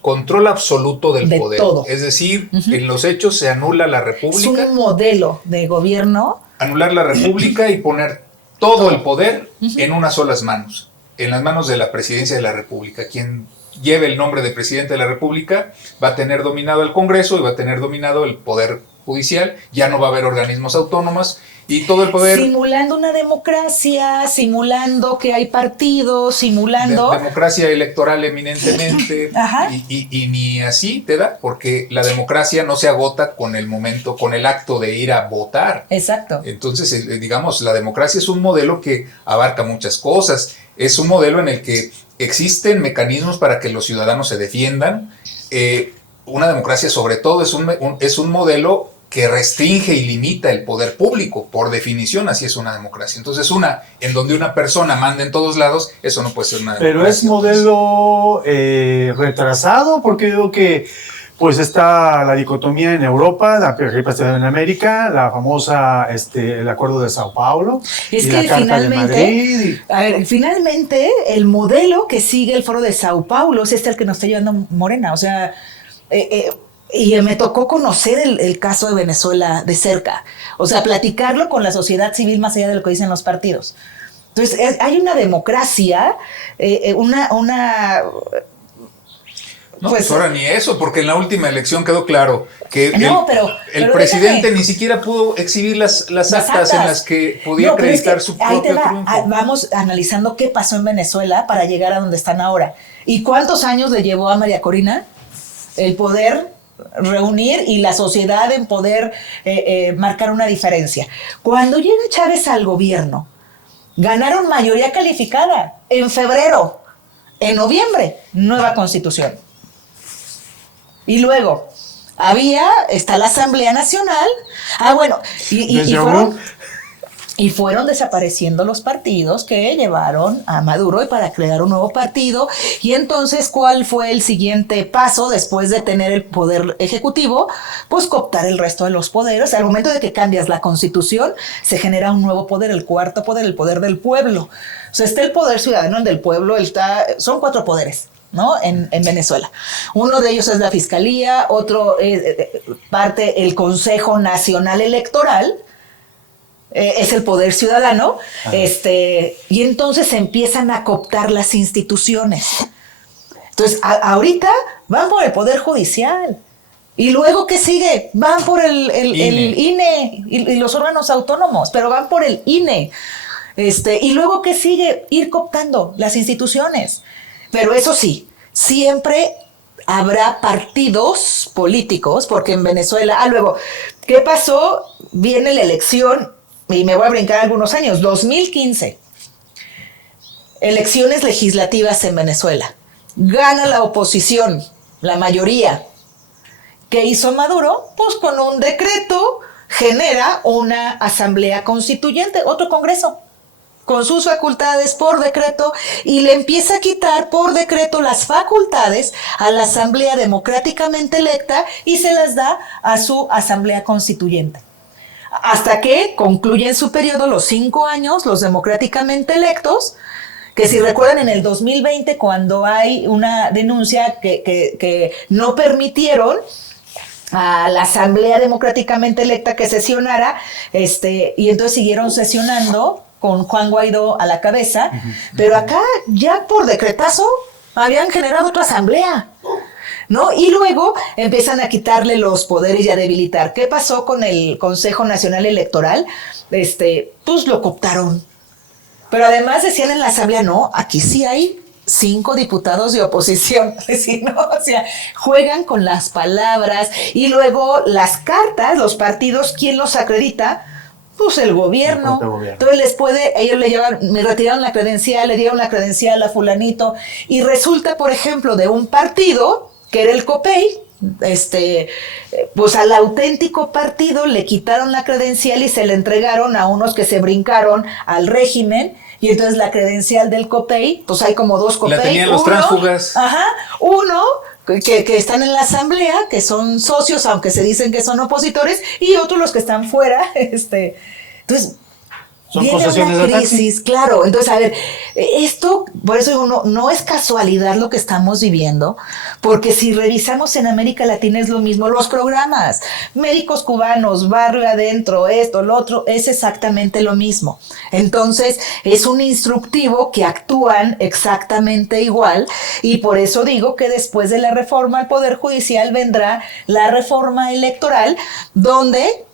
control absoluto del poder. Todo. Es decir, en los hechos se anula la Es república. un modelo de gobierno. Anular la república y poner todo el poder en unas solas manos. En las manos de la presidencia de la república. Quien lleve el nombre de presidente de la república va a tener dominado el Congreso y va a tener dominado el poder judicial. Ya no va a haber organismos autónomos y todo el poder... Simulando una democracia, simulando que hay partidos, simulando... democracia electoral eminentemente. Ajá. Y ni así te da, porque la democracia no se agota con el momento, con el acto de ir a votar. Exacto. Entonces, digamos, la democracia es un modelo que abarca muchas cosas. Es un modelo en el que existen mecanismos para que los ciudadanos se defiendan. Una democracia, sobre todo, es un modelo que restringe y limita el poder público. Por definición, así es una democracia. Entonces, en donde una persona manda en todos lados, eso no puede ser una democracia. Pero es modelo retrasado, porque digo que pues está la dicotomía en Europa, la representación en América, la famosa, el Acuerdo de Sao Paulo, Es y que la Carta de Madrid. A ver, finalmente, el modelo que sigue el Foro de Sao Paulo es el que nos está llevando Morena. O sea, y me tocó conocer el caso de Venezuela de cerca. O sea, platicarlo con la sociedad civil más allá de lo que dicen los partidos. Entonces, hay una democracia, No, pues ahora ni eso, porque en la última elección quedó claro que el presidente déjame. ni siquiera pudo exhibir las actas en las que podía acreditar su ahí propio te va. triunfo. Vamos analizando qué pasó en Venezuela para llegar a donde están ahora. ¿Y cuántos años le llevó a María Corina el poder reunir y la sociedad en poder marcar una diferencia? Cuando llega Chávez al gobierno, ganaron mayoría calificada en febrero. En noviembre, nueva constitución. Y luego, está la Asamblea Nacional. Y fueron desapareciendo los partidos que llevaron a Maduro y para crear un nuevo partido. Y entonces, ¿cuál fue el siguiente paso después de tener el poder ejecutivo? Pues cooptar el resto de los poderes. Al momento de que cambias la constitución, se genera un nuevo poder, el cuarto poder, el poder del pueblo. O sea, está el poder ciudadano, el del pueblo, son 4 poderes, ¿no? En Venezuela. Uno de ellos es la Fiscalía, otro parte el Consejo Nacional Electoral, es el poder ciudadano, y entonces se empiezan a cooptar las instituciones. Entonces, ahorita van por el Poder Judicial. ¿Y luego qué sigue? Van por el INE y los órganos autónomos, pero van por el INE. ¿Y luego qué sigue? Ir cooptando las instituciones. Pero eso sí, siempre habrá partidos políticos, porque en Venezuela... luego, ¿qué pasó? Viene la elección, y me voy a brincar algunos años, 2015. Elecciones legislativas en Venezuela. Gana la oposición, la mayoría. ¿Qué hizo Maduro? Pues con un decreto genera una asamblea constituyente, otro congreso, con sus facultades por decreto, y le empieza a quitar por decreto las facultades a la asamblea democráticamente electa y se las da a su asamblea constituyente. Hasta que concluyen su periodo los 5 años, los democráticamente electos, que si recuerdan en el 2020, cuando hay una denuncia que no permitieron a la Asamblea Democráticamente Electa que sesionara, y entonces siguieron sesionando con Juan Guaidó a la cabeza, pero acá ya por decretazo habían generado otra asamblea, ¿no? Y luego empiezan a quitarle los poderes y a debilitar. ¿Qué pasó con el Consejo Nacional Electoral? Pues lo cooptaron. Pero además decían en la asamblea, no, aquí sí hay 5 diputados de oposición. Es decir, ¿no? O sea, juegan con las palabras y luego las cartas, los partidos, ¿quién los acredita? Pues el gobierno. Entonces ellos le llevan, me retiraron la credencial, le dieron la credencial a fulanito, y resulta, por ejemplo, de un partido, que era el COPEI, pues al auténtico partido le quitaron la credencial y se le entregaron a unos que se brincaron al régimen, y entonces la credencial del COPEI, pues hay como 2 COPEI. La tenían los tránsfugas. Ajá, uno que están en la asamblea, que son socios, aunque se dicen que son opositores, y otros los que están fuera, entonces Son viene concesiones una de taxi. crisis, claro. Entonces, a ver, esto, por eso digo, no es casualidad lo que estamos viviendo, porque si revisamos en América Latina es lo mismo, los programas, médicos cubanos, barrio adentro, esto, lo otro, es exactamente lo mismo. Entonces, es un instructivo que actúan exactamente igual, y por eso digo que después de la reforma al Poder Judicial vendrá la reforma electoral, donde,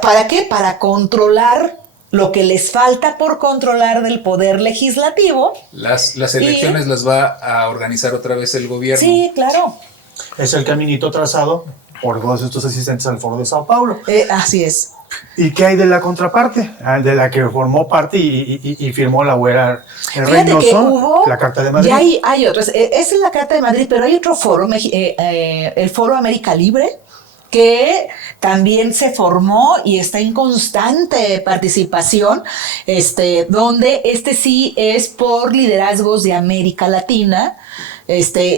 ¿para qué? Para controlar lo que les falta por controlar del poder legislativo. Las elecciones las va a organizar otra vez el gobierno. Sí, claro. Es el caminito trazado por todos estos asistentes al Foro de Sao Paulo. Así es. ¿Y qué hay de la contraparte? De la que formó parte y firmó la güera Fíjate que hubo, la Carta de Madrid. Ya hay otros. Esa es la Carta de Madrid, pero hay otro foro, el Foro América Libre, que también se formó y está en constante participación, donde sí es por liderazgos de América Latina.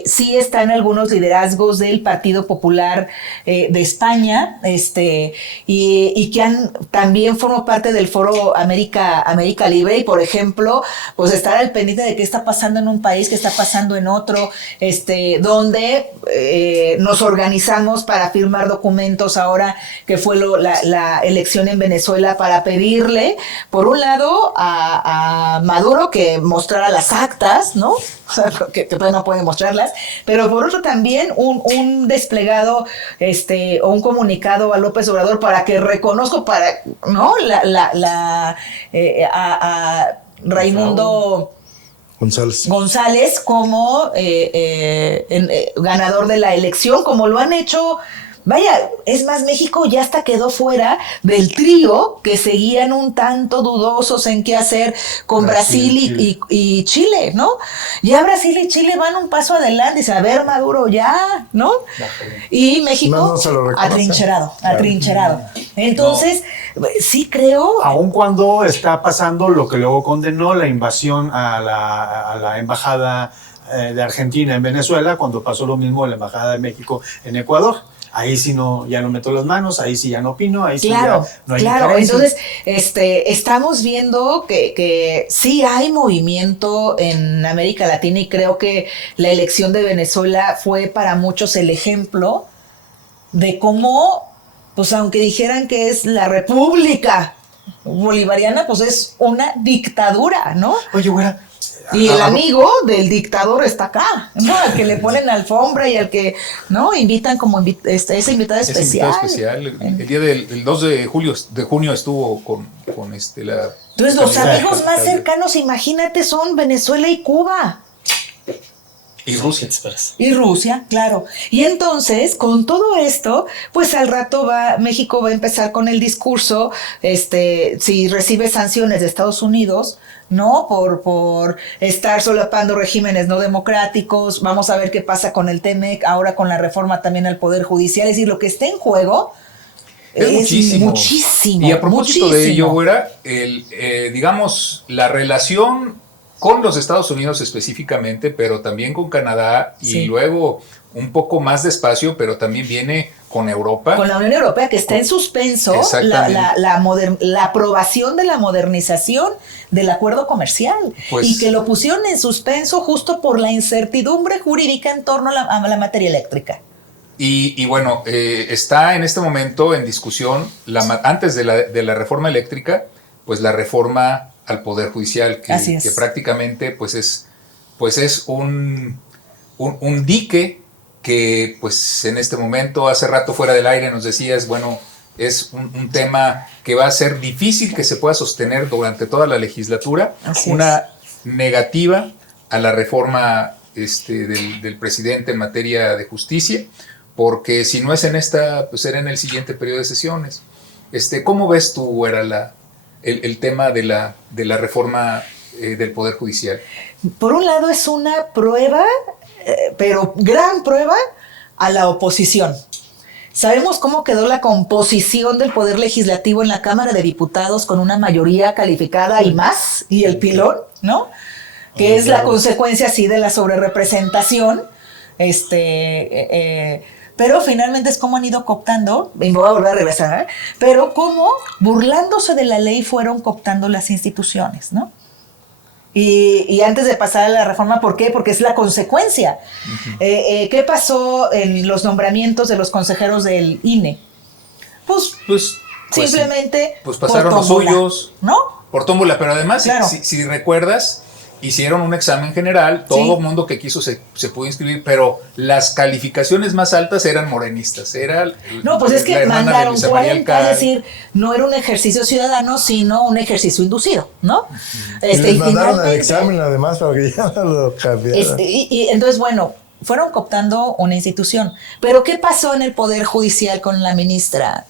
Sí están algunos liderazgos del Partido Popular de España, y que también formó parte del Foro América Libre, y por ejemplo, pues estar al pendiente de qué está pasando en un país, qué está pasando en otro, donde nos organizamos para firmar documentos ahora que fue la elección en Venezuela, para pedirle, por un lado, a Maduro que mostrara las actas, ¿no? O sea, que todavía no puede mostrarlas, pero por otro también un desplegado o un comunicado a López Obrador para que reconozca, ¿no? A Raimundo González como ganador de la elección, como lo han hecho. Vaya, es más, México ya hasta quedó fuera del trío que seguían un tanto dudosos en qué hacer con Brasil y Chile, ¿no? Ya Brasil y Chile van un paso adelante y dicen, a ver, Maduro, ya, ¿no? Y México No se lo reconoce. atrincherado. Entonces, sí creo... Aun cuando está pasando lo que luego condenó la invasión a la embajada de Argentina en Venezuela, cuando pasó lo mismo en la embajada de México en Ecuador. Ahí sí ya no meto las manos, ahí sí ya no opino, ahí sí ya no hay interés. Entonces, estamos viendo que sí hay movimiento en América Latina, y creo que la elección de Venezuela fue para muchos el ejemplo de cómo, pues aunque dijeran que es la república bolivariana, pues es una dictadura, ¿no? Oye, güera. Y el amigo del dictador está acá, ¿no? Al que le ponen alfombra y al que, ¿no? Invitan como esa invitada especial. El día del 2 de junio estuvo con la... Entonces, los amigos más cercanos, imagínate, son Venezuela y Cuba. Y Rusia. Y Rusia, claro. Y entonces, con todo esto, pues al rato México va a empezar con el discurso, si recibe sanciones de Estados Unidos, ¿no? Por estar solapando regímenes no democráticos. Vamos a ver qué pasa con el TEMEC, ahora con la reforma también al Poder Judicial. Es decir, lo que está en juego Es muchísimo. Muchísimo. Y a propósito de muchísimo. ello, Güera, digamos, la relación con los Estados Unidos específicamente, pero también con Canadá y Sí. luego un poco más despacio, pero también viene con Europa. Con la Unión Europea, que está en suspenso Exactamente. la aprobación de la modernización del acuerdo comercial. Pues- y que lo pusieron en suspenso justo por la incertidumbre jurídica en torno a la materia eléctrica. Y bueno, está en este momento en discusión, antes de la reforma eléctrica, pues la reforma al Poder Judicial, Así es. que prácticamente pues es un dique que pues en este momento, hace rato fuera del aire nos decías, bueno, es un tema que va a ser difícil que se pueda sostener durante toda la legislatura, Así una negativa a la reforma del presidente en materia de justicia, porque si no es en esta, pues será en el siguiente periodo de sesiones. ¿Cómo ves tú, era el tema de la reforma del Poder Judicial? Por un lado es una prueba, pero gran prueba, a la oposición. Sabemos cómo quedó la composición del Poder Legislativo en la Cámara de Diputados con una mayoría calificada y más, y el pilón, ¿no? Que es la consecuencia, sí, de la sobrerepresentación. Pero finalmente es como han ido cooptando, y me voy a volver a regresar, pero cómo, burlándose de la ley, fueron cooptando las instituciones, ¿no? Y antes de pasar a la reforma, ¿por qué? Porque es la consecuencia. ¿Qué pasó en los nombramientos de los consejeros del INE? Pues simplemente pues pasaron por los tómbola, suyos, ¿no? por tómbola, pero además, Claro. si recuerdas, hicieron un examen general, todo Sí. el mundo que quiso se pudo inscribir, pero las calificaciones más altas eran morenistas. No, pues es la que hermana de mandaron Luisa María 40, es Alcalde. decir, no era un ejercicio ciudadano, sino un ejercicio inducido, ¿no? Y les y mandaron el finalmente- examen además para que ya no lo cambiaran. y entonces, bueno, fueron cooptando una institución. Pero ¿qué pasó en el Poder Judicial con la ministra?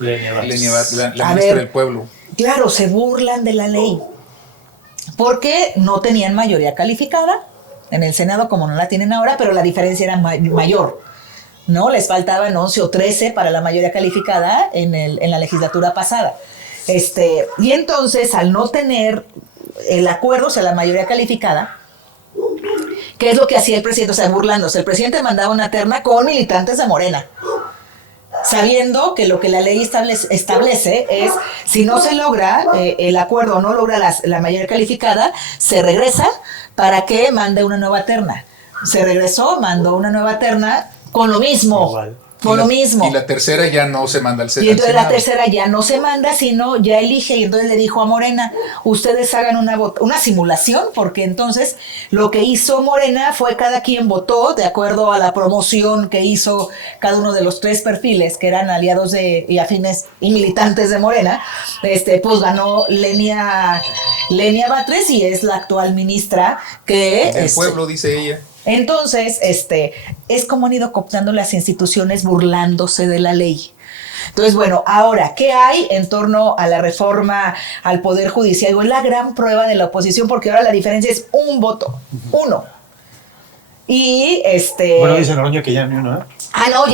Lenia Vázquez. Lenia Vázquez, la A ministra ver. del pueblo. Claro, se burlan de la ley, porque no tenían mayoría calificada en el Senado como no la tienen ahora, pero la diferencia era mayor, ¿no? Les faltaban 11 o 13 para la mayoría calificada en la legislatura pasada. Y entonces, al no tener el acuerdo, o sea, la mayoría calificada, ¿qué es lo que hacía el presidente? O sea, burlándose. El presidente mandaba una terna con militantes de Morena, sabiendo que lo que la ley establece es, si no se logra el acuerdo o no logra la mayoría calificada, se regresa para que mande una nueva terna. Se regresó, mandó una nueva terna con lo mismo. Igual. Con lo mismo. Y la tercera ya no se manda al Y entonces Senado. la tercera ya no se manda, sino ya elige. Y entonces le dijo a Morena, ustedes hagan una simulación, porque entonces lo que hizo Morena fue cada quien votó de acuerdo a la promoción que hizo cada uno de los tres perfiles, que eran aliados y afines y militantes de Morena. Pues ganó Lenia Batres, y es la actual ministra que... Del pueblo, dice ella. Entonces, es como han ido cooptando las instituciones burlándose de la ley. Entonces, bueno, ahora, ¿qué hay en torno a la reforma al Poder Judicial? Es la gran prueba de la oposición, porque ahora la diferencia es un voto, uno. Y Bueno, dice Noroña que ya ni uno, ¿eh? no,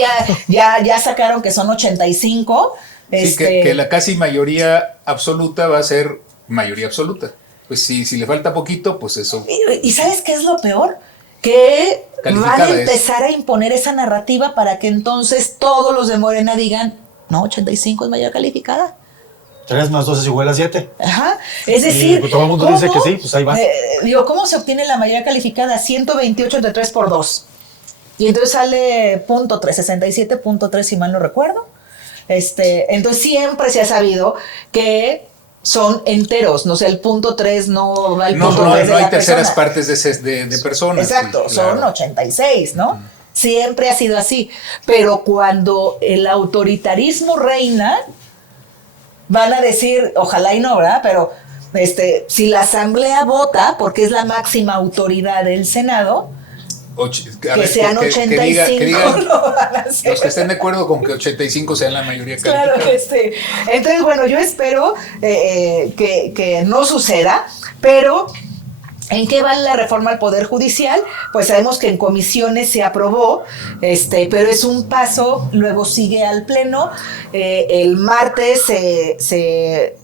ya sacaron que son 85. Sí, que la casi mayoría absoluta va a ser mayoría absoluta. Pues si le falta poquito, pues eso. ¿Y sabes qué es lo peor? Que Calificada van a es. empezar a imponer esa narrativa para que entonces todos los de Morena digan, no, 85 es mayoría calificada. 3 más 2 es igual a 7. Ajá. Es decir, pues todo el mundo dice que sí, pues ahí va. ¿Cómo se obtiene la mayoría calificada? 128 entre 3 por 2. Y entonces sale .3, 67.3, si mal no recuerdo. Entonces siempre se ha sabido que son enteros, no sé, el .3 no va al No, punto no, 3 de no hay la terceras persona. partes de personas. Exacto, sí, claro. son 86, ¿no? Siempre ha sido así. Pero cuando el autoritarismo reina, van a decir, ojalá y no, ¿verdad? Pero si la asamblea vota, porque es la máxima autoridad del Senado, que sean 85, que digan lo van a hacer. los que estén de acuerdo con que 85 sean la mayoría Claro calificada. que entonces, bueno, yo espero que no suceda, pero ¿En qué va la reforma al Poder Judicial? Pues sabemos que en comisiones se aprobó, pero es un paso, luego sigue al Pleno. El martes se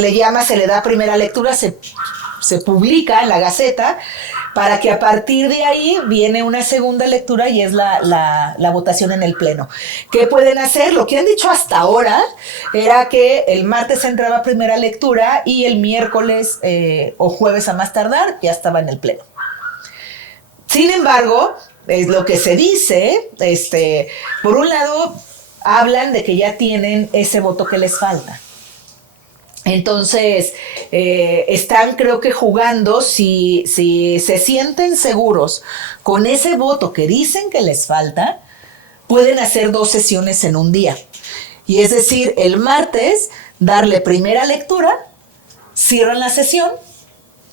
le da primera lectura, se publica en la Gaceta, para que a partir de ahí viene una segunda lectura y es la votación en el Pleno. ¿Qué pueden hacer? Lo que han dicho hasta ahora era que el martes entraba primera lectura y el miércoles o jueves a más tardar ya estaba en el Pleno. Sin embargo, es lo que se dice, por un lado, hablan de que ya tienen ese voto que les falta. Entonces, están creo que jugando, si se sienten seguros con ese voto que dicen que les falta, pueden hacer 2 sesiones en un día. Y es decir, el martes darle primera lectura, cierran la sesión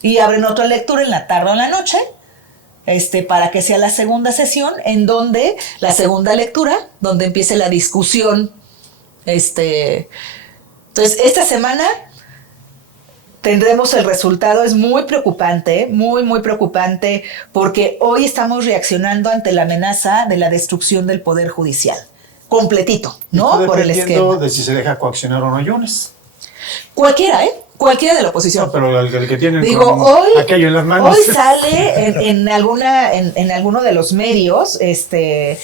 y abren otra lectura en la tarde o en la noche, para que sea la segunda sesión, en donde la segunda lectura, donde empiece la discusión, entonces, esta semana tendremos el resultado. Es muy preocupante, muy, muy preocupante, porque hoy estamos reaccionando ante la amenaza de la destrucción del Poder Judicial. Completito, ¿no? Por el esquema. de si se deja coaccionar o no Yunes. Cualquiera, Cualquiera de la oposición. No, pero el que tiene aquello en las manos. Hoy sale en alguno de los medios, que,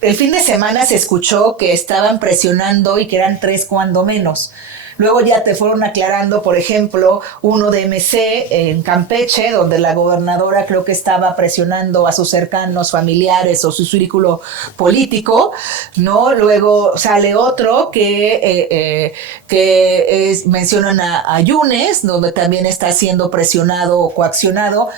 el fin de semana se escuchó que estaban presionando y que eran 3 cuando menos. Luego ya te fueron aclarando, por ejemplo, uno de MC en Campeche, donde la gobernadora creo que estaba presionando a sus cercanos, familiares o su círculo político, ¿no? Luego sale otro que mencionan a Yunes, donde también está siendo presionado o coaccionado.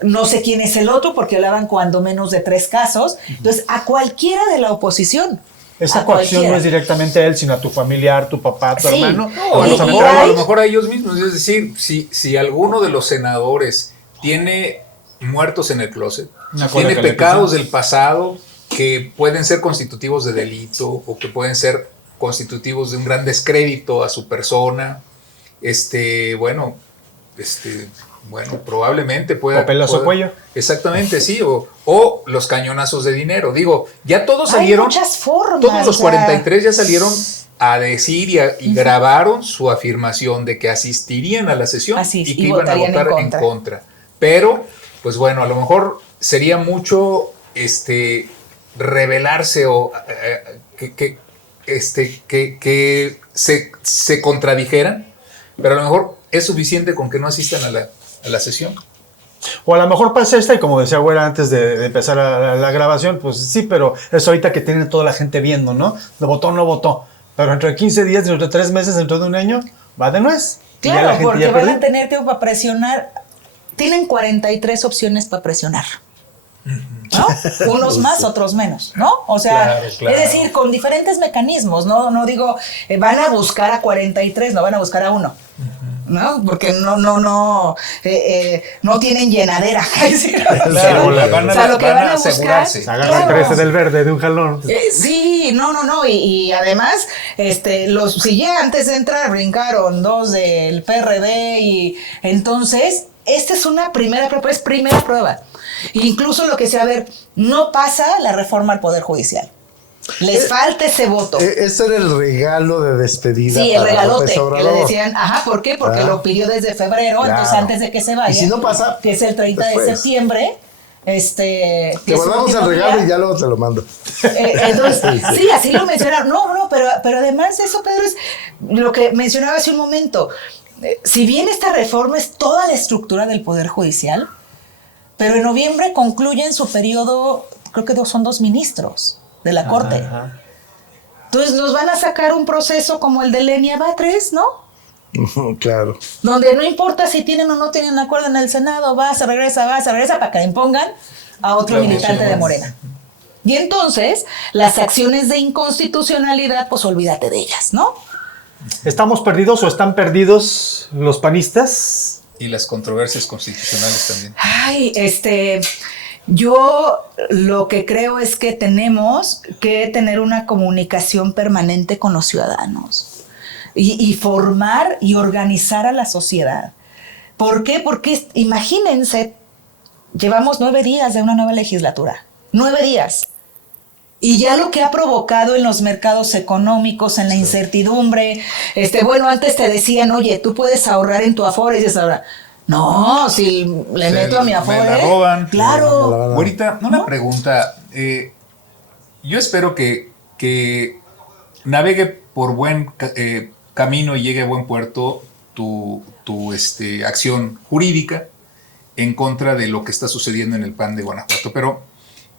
No sé quién es el otro, porque hablaban cuando menos de 3 casos. Entonces, a cualquiera de la oposición. Esa coacción no es directamente a él, sino a tu familiar, tu papá, tu hermano. No, a lo mejor a ellos mismos. Es decir, si alguno de los senadores tiene muertos en el closet, tiene pecados del pasado que pueden ser constitutivos de delito o que pueden ser constitutivos de un gran descrédito a su persona, bueno, probablemente pueda... O pelazo cuello. Exactamente, sí, o los cañonazos de dinero. Digo, ya todos salieron... Hay muchas formas. Todos los 43 ya salieron a decir y grabaron su afirmación de que asistirían a la sesión y que iban a votar en contra. Pero, pues bueno, a lo mejor sería mucho revelarse o que se contradijeran, pero a lo mejor es suficiente con que no asistan a la sesión. O a lo mejor pasa esta, y como decía Güera antes de empezar la grabación, pues sí, pero es ahorita que tiene toda la gente viendo, ¿no? ¿Lo votó o no votó? Pero entre 15 días, dentro de 3 meses, dentro de un año, va de nuez. Claro, porque van a tener tiempo para presionar. Tienen 43 opciones para presionar, ¿no? Unos más, otros menos, ¿no? O sea, claro. Es decir, con diferentes mecanismos, no digo, van a buscar a 43, no van a buscar a uno. ¿No? Porque no tienen llenadera. Claro, lo que van a asegurarse. Se agarran 13 del verde de un jalón. Sí, no. Y además, si ya antes de entrar brincaron 2 del PRD, y entonces, esta es una primera prueba. Incluso lo que sea, no pasa la reforma al Poder Judicial. Les falta ese voto. Ese era el regalo de despedida. Sí, el regalote. Que le decían, ¿por qué? Porque lo pidió desde febrero, claro. Entonces antes de que se vaya. Y si no pasa, que es el 30 de septiembre. Te guardamos el regalo y ya luego te lo mando. Entonces, sí, así lo mencionaron. No, pero además de eso, Pedro, es lo que mencionaba hace un momento. Si bien esta reforma es toda la estructura del Poder Judicial, pero en noviembre concluyen su periodo, creo que son 2 ministros de la Corte. Ajá. Entonces nos van a sacar un proceso como el de Lenia Batres, ¿no? Claro. Donde no importa si tienen o no tienen acuerdo en el Senado, vas a regresa, para que impongan a otro militante de Morena. Y entonces, las acciones de inconstitucionalidad, pues olvídate de ellas, ¿no? ¿Estamos perdidos o están perdidos los panistas? Y las controversias constitucionales también. Yo lo que creo es que tenemos que tener una comunicación permanente con los ciudadanos y formar y organizar a la sociedad. ¿Por qué? Porque imagínense, llevamos 9 días de una nueva legislatura. 9 días. Y ya lo que ha provocado en los mercados económicos, en la incertidumbre, bueno, antes te decían, oye, tú puedes ahorrar en tu Afore, y dices ahora, no, si le meto a mi Afore, me la roban. claro. Ahorita, una pregunta. Yo espero que navegue por buen camino y llegue a buen puerto tu acción jurídica en contra de lo que está sucediendo en el PAN de Guanajuato. Pero,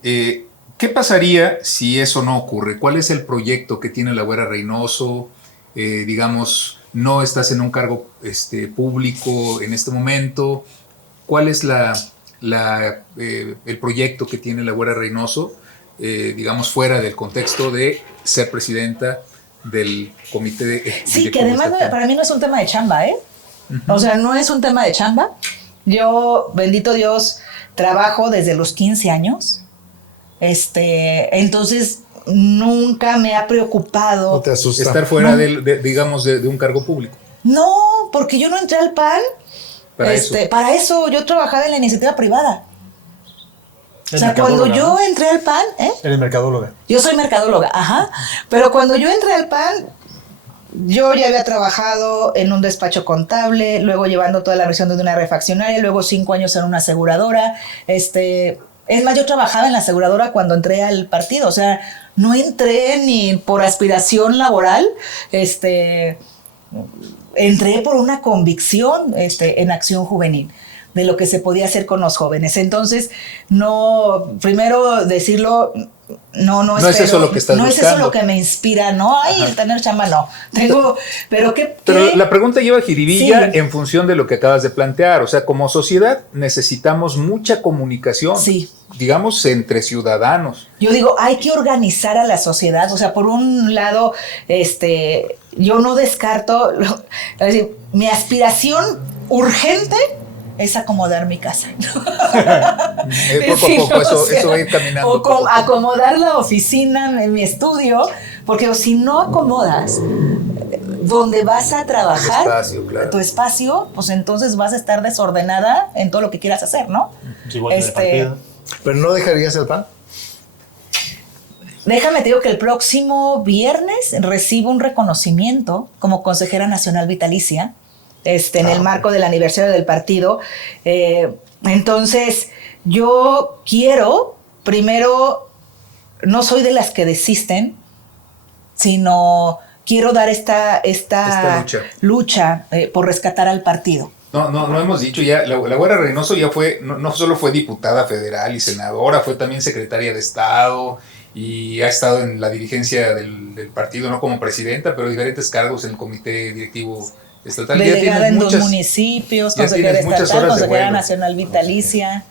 ¿qué pasaría si eso no ocurre? ¿Cuál es el proyecto que tiene la Güera Reynoso? Digamos, no estás en un cargo público en este momento. ¿Cuál es el proyecto que tiene la Güera Reynoso, digamos, fuera del contexto de ser presidenta del comité de... Sí, que además para mí no es un tema de chamba, ¿eh? Uh-huh. O sea, no es un tema de chamba. Yo, bendito Dios, trabajo desde los 15 años. Entonces, nunca me ha preocupado. ¿No te asusta? Estar fuera digamos, de un cargo público. No, porque yo no entré al PAN. Para eso yo trabajaba en la iniciativa privada. O sea, cuando yo entré al PAN... Eres mercadóloga. Yo soy mercadóloga, ajá. Pero cuando yo entré al PAN, yo ya había trabajado en un despacho contable, luego llevando toda la revisión de una refaccionaria, luego 5 años en una aseguradora. Es más, yo trabajaba en la aseguradora cuando entré al partido. O sea, no entré ni por aspiración laboral. Entré por una convicción en Acción Juvenil de lo que se podía hacer con los jóvenes. Entonces, no, primero decirlo, no es eso lo que estás buscando. No es eso lo que me inspira, no, el tener chamba, no. Pero la pregunta lleva jiribilla sí. En función de lo que acabas de plantear. O sea, como sociedad necesitamos mucha comunicación, sí. Digamos, entre ciudadanos. Yo digo, hay que organizar a la sociedad. O sea, por un lado, yo no descarto, es decir, mi aspiración urgente es acomodar mi casa. Poco a poco, eso va a ir caminando. O acomodar la oficina en mi estudio, porque si no acomodas donde vas a trabajar, tu espacio, pues entonces vas a estar desordenada en todo lo que quieras hacer, ¿no? Igual que el partido. ¿Pero no dejarías el PAN? Déjame te digo que el próximo viernes recibo un reconocimiento como consejera nacional vitalicia. En el marco del aniversario del partido. Entonces, yo quiero, primero, no soy de las que desisten, sino quiero dar esta lucha por rescatar al partido. No hemos dicho ya, la Güera Reynoso ya fue, no solo fue diputada federal y senadora, fue también secretaria de Estado y ha estado en la dirigencia del partido, no como presidenta, pero diferentes cargos en el comité directivo estatal. Delegada en 2 municipios, consejera estatal, consejera nacional vitalicia,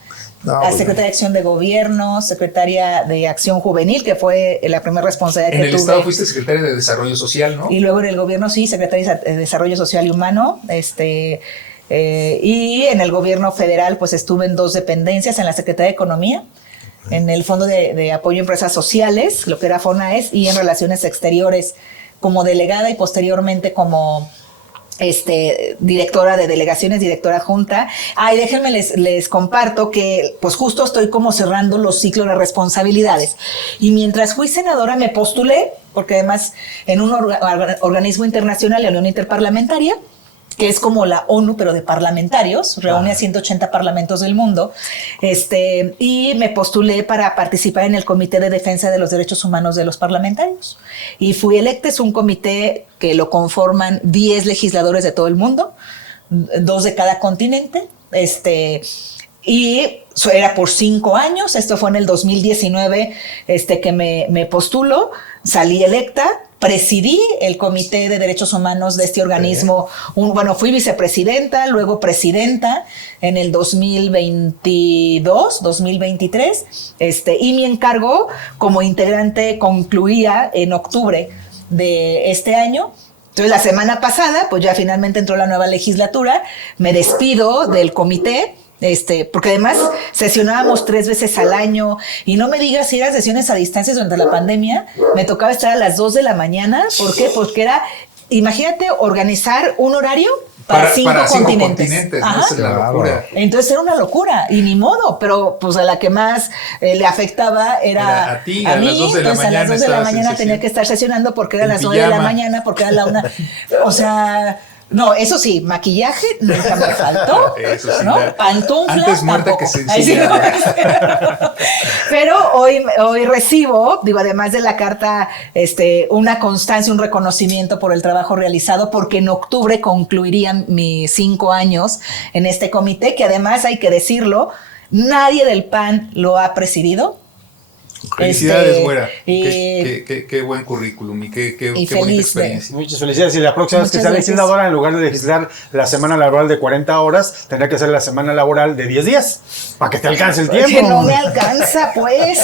secretaria de Acción de Gobierno, secretaria de Acción Juvenil, que fue la primera responsabilidad que tuve. En el Estado fuiste secretaria de Desarrollo Social, ¿no? Y luego en el Gobierno, sí, secretaria de Desarrollo Social y Humano, y en el Gobierno Federal, pues estuve en 2 dependencias, en la Secretaría de Economía, en el Fondo de Apoyo a Empresas Sociales, lo que era FONAES, y en Relaciones Exteriores como delegada y posteriormente como directora de delegaciones, directora adjunta. Y déjenme les comparto que pues justo estoy como cerrando los ciclos de responsabilidades. Y mientras fui senadora me postulé, porque además en un organismo internacional, la Unión Interparlamentaria, que es como la ONU, pero de parlamentarios, reúne a 180 parlamentos del mundo, y me postulé para participar en el Comité de Defensa de los Derechos Humanos de los Parlamentarios. Y fui electa, es un comité que lo conforman 10 legisladores de todo el mundo, 2 de cada continente, y era por 5 años, esto fue en el 2019, que me postulo, salí electa, presidí el Comité de Derechos Humanos de este organismo. Fui vicepresidenta, luego presidenta en el 2022, 2023, y mi encargo como integrante concluía en octubre de este año. Entonces, la semana pasada, pues ya finalmente entró la nueva legislatura, me despido del comité, porque además sesionábamos 3 veces al año, y no me digas si eran sesiones a distancia durante la pandemia, me tocaba estar a las 2 de la mañana. ¿Por qué? Porque era, imagínate, organizar un horario para cinco cinco continentes. ¿no? Ajá. Esa es la Claro. locura. Entonces era una locura y ni modo, pero pues a la que más le afectaba Era a ti, a las 2 de la entonces a las mañana 2 de la estabas en mañana tenía sesión. que estar sesionando porque era En las 9 de la pijama. mañana, porque era la 1. O sea, no, eso sí, maquillaje nunca me faltó, Eso sí, ¿no? la- Pantuflas antes muerta tampoco. que sencilla, Ay, sí, no. Pero hoy recibo, digo, además de la carta, una constancia, un reconocimiento por el trabajo realizado, porque en octubre concluirían mis 5 años en este comité, que además hay que decirlo, nadie del PAN lo ha presidido. Felicidades, güera. y- Qué buen currículum y qué y bonita feliz de- experiencia. Muchas felicidades. Y la próxima vez que Muchas sea gracias. legisladora, en lugar de legislar la semana laboral de 40 horas, tendrá que ser la semana laboral de 10 días, para que te alcance el tiempo. Que no me alcanza, pues.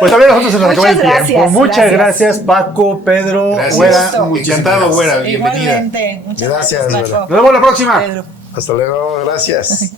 Pues también nosotros se nos acabó el Muchas gracias, tiempo. Muchas gracias. gracias, Paco, Pedro, Gracias. Güera. Gusto. Encantado, güera. Bienvenida. Igualmente. Muchas Gracias, gracias, Vera. Paco. Nos vemos la próxima. Pedro. Hasta luego, gracias.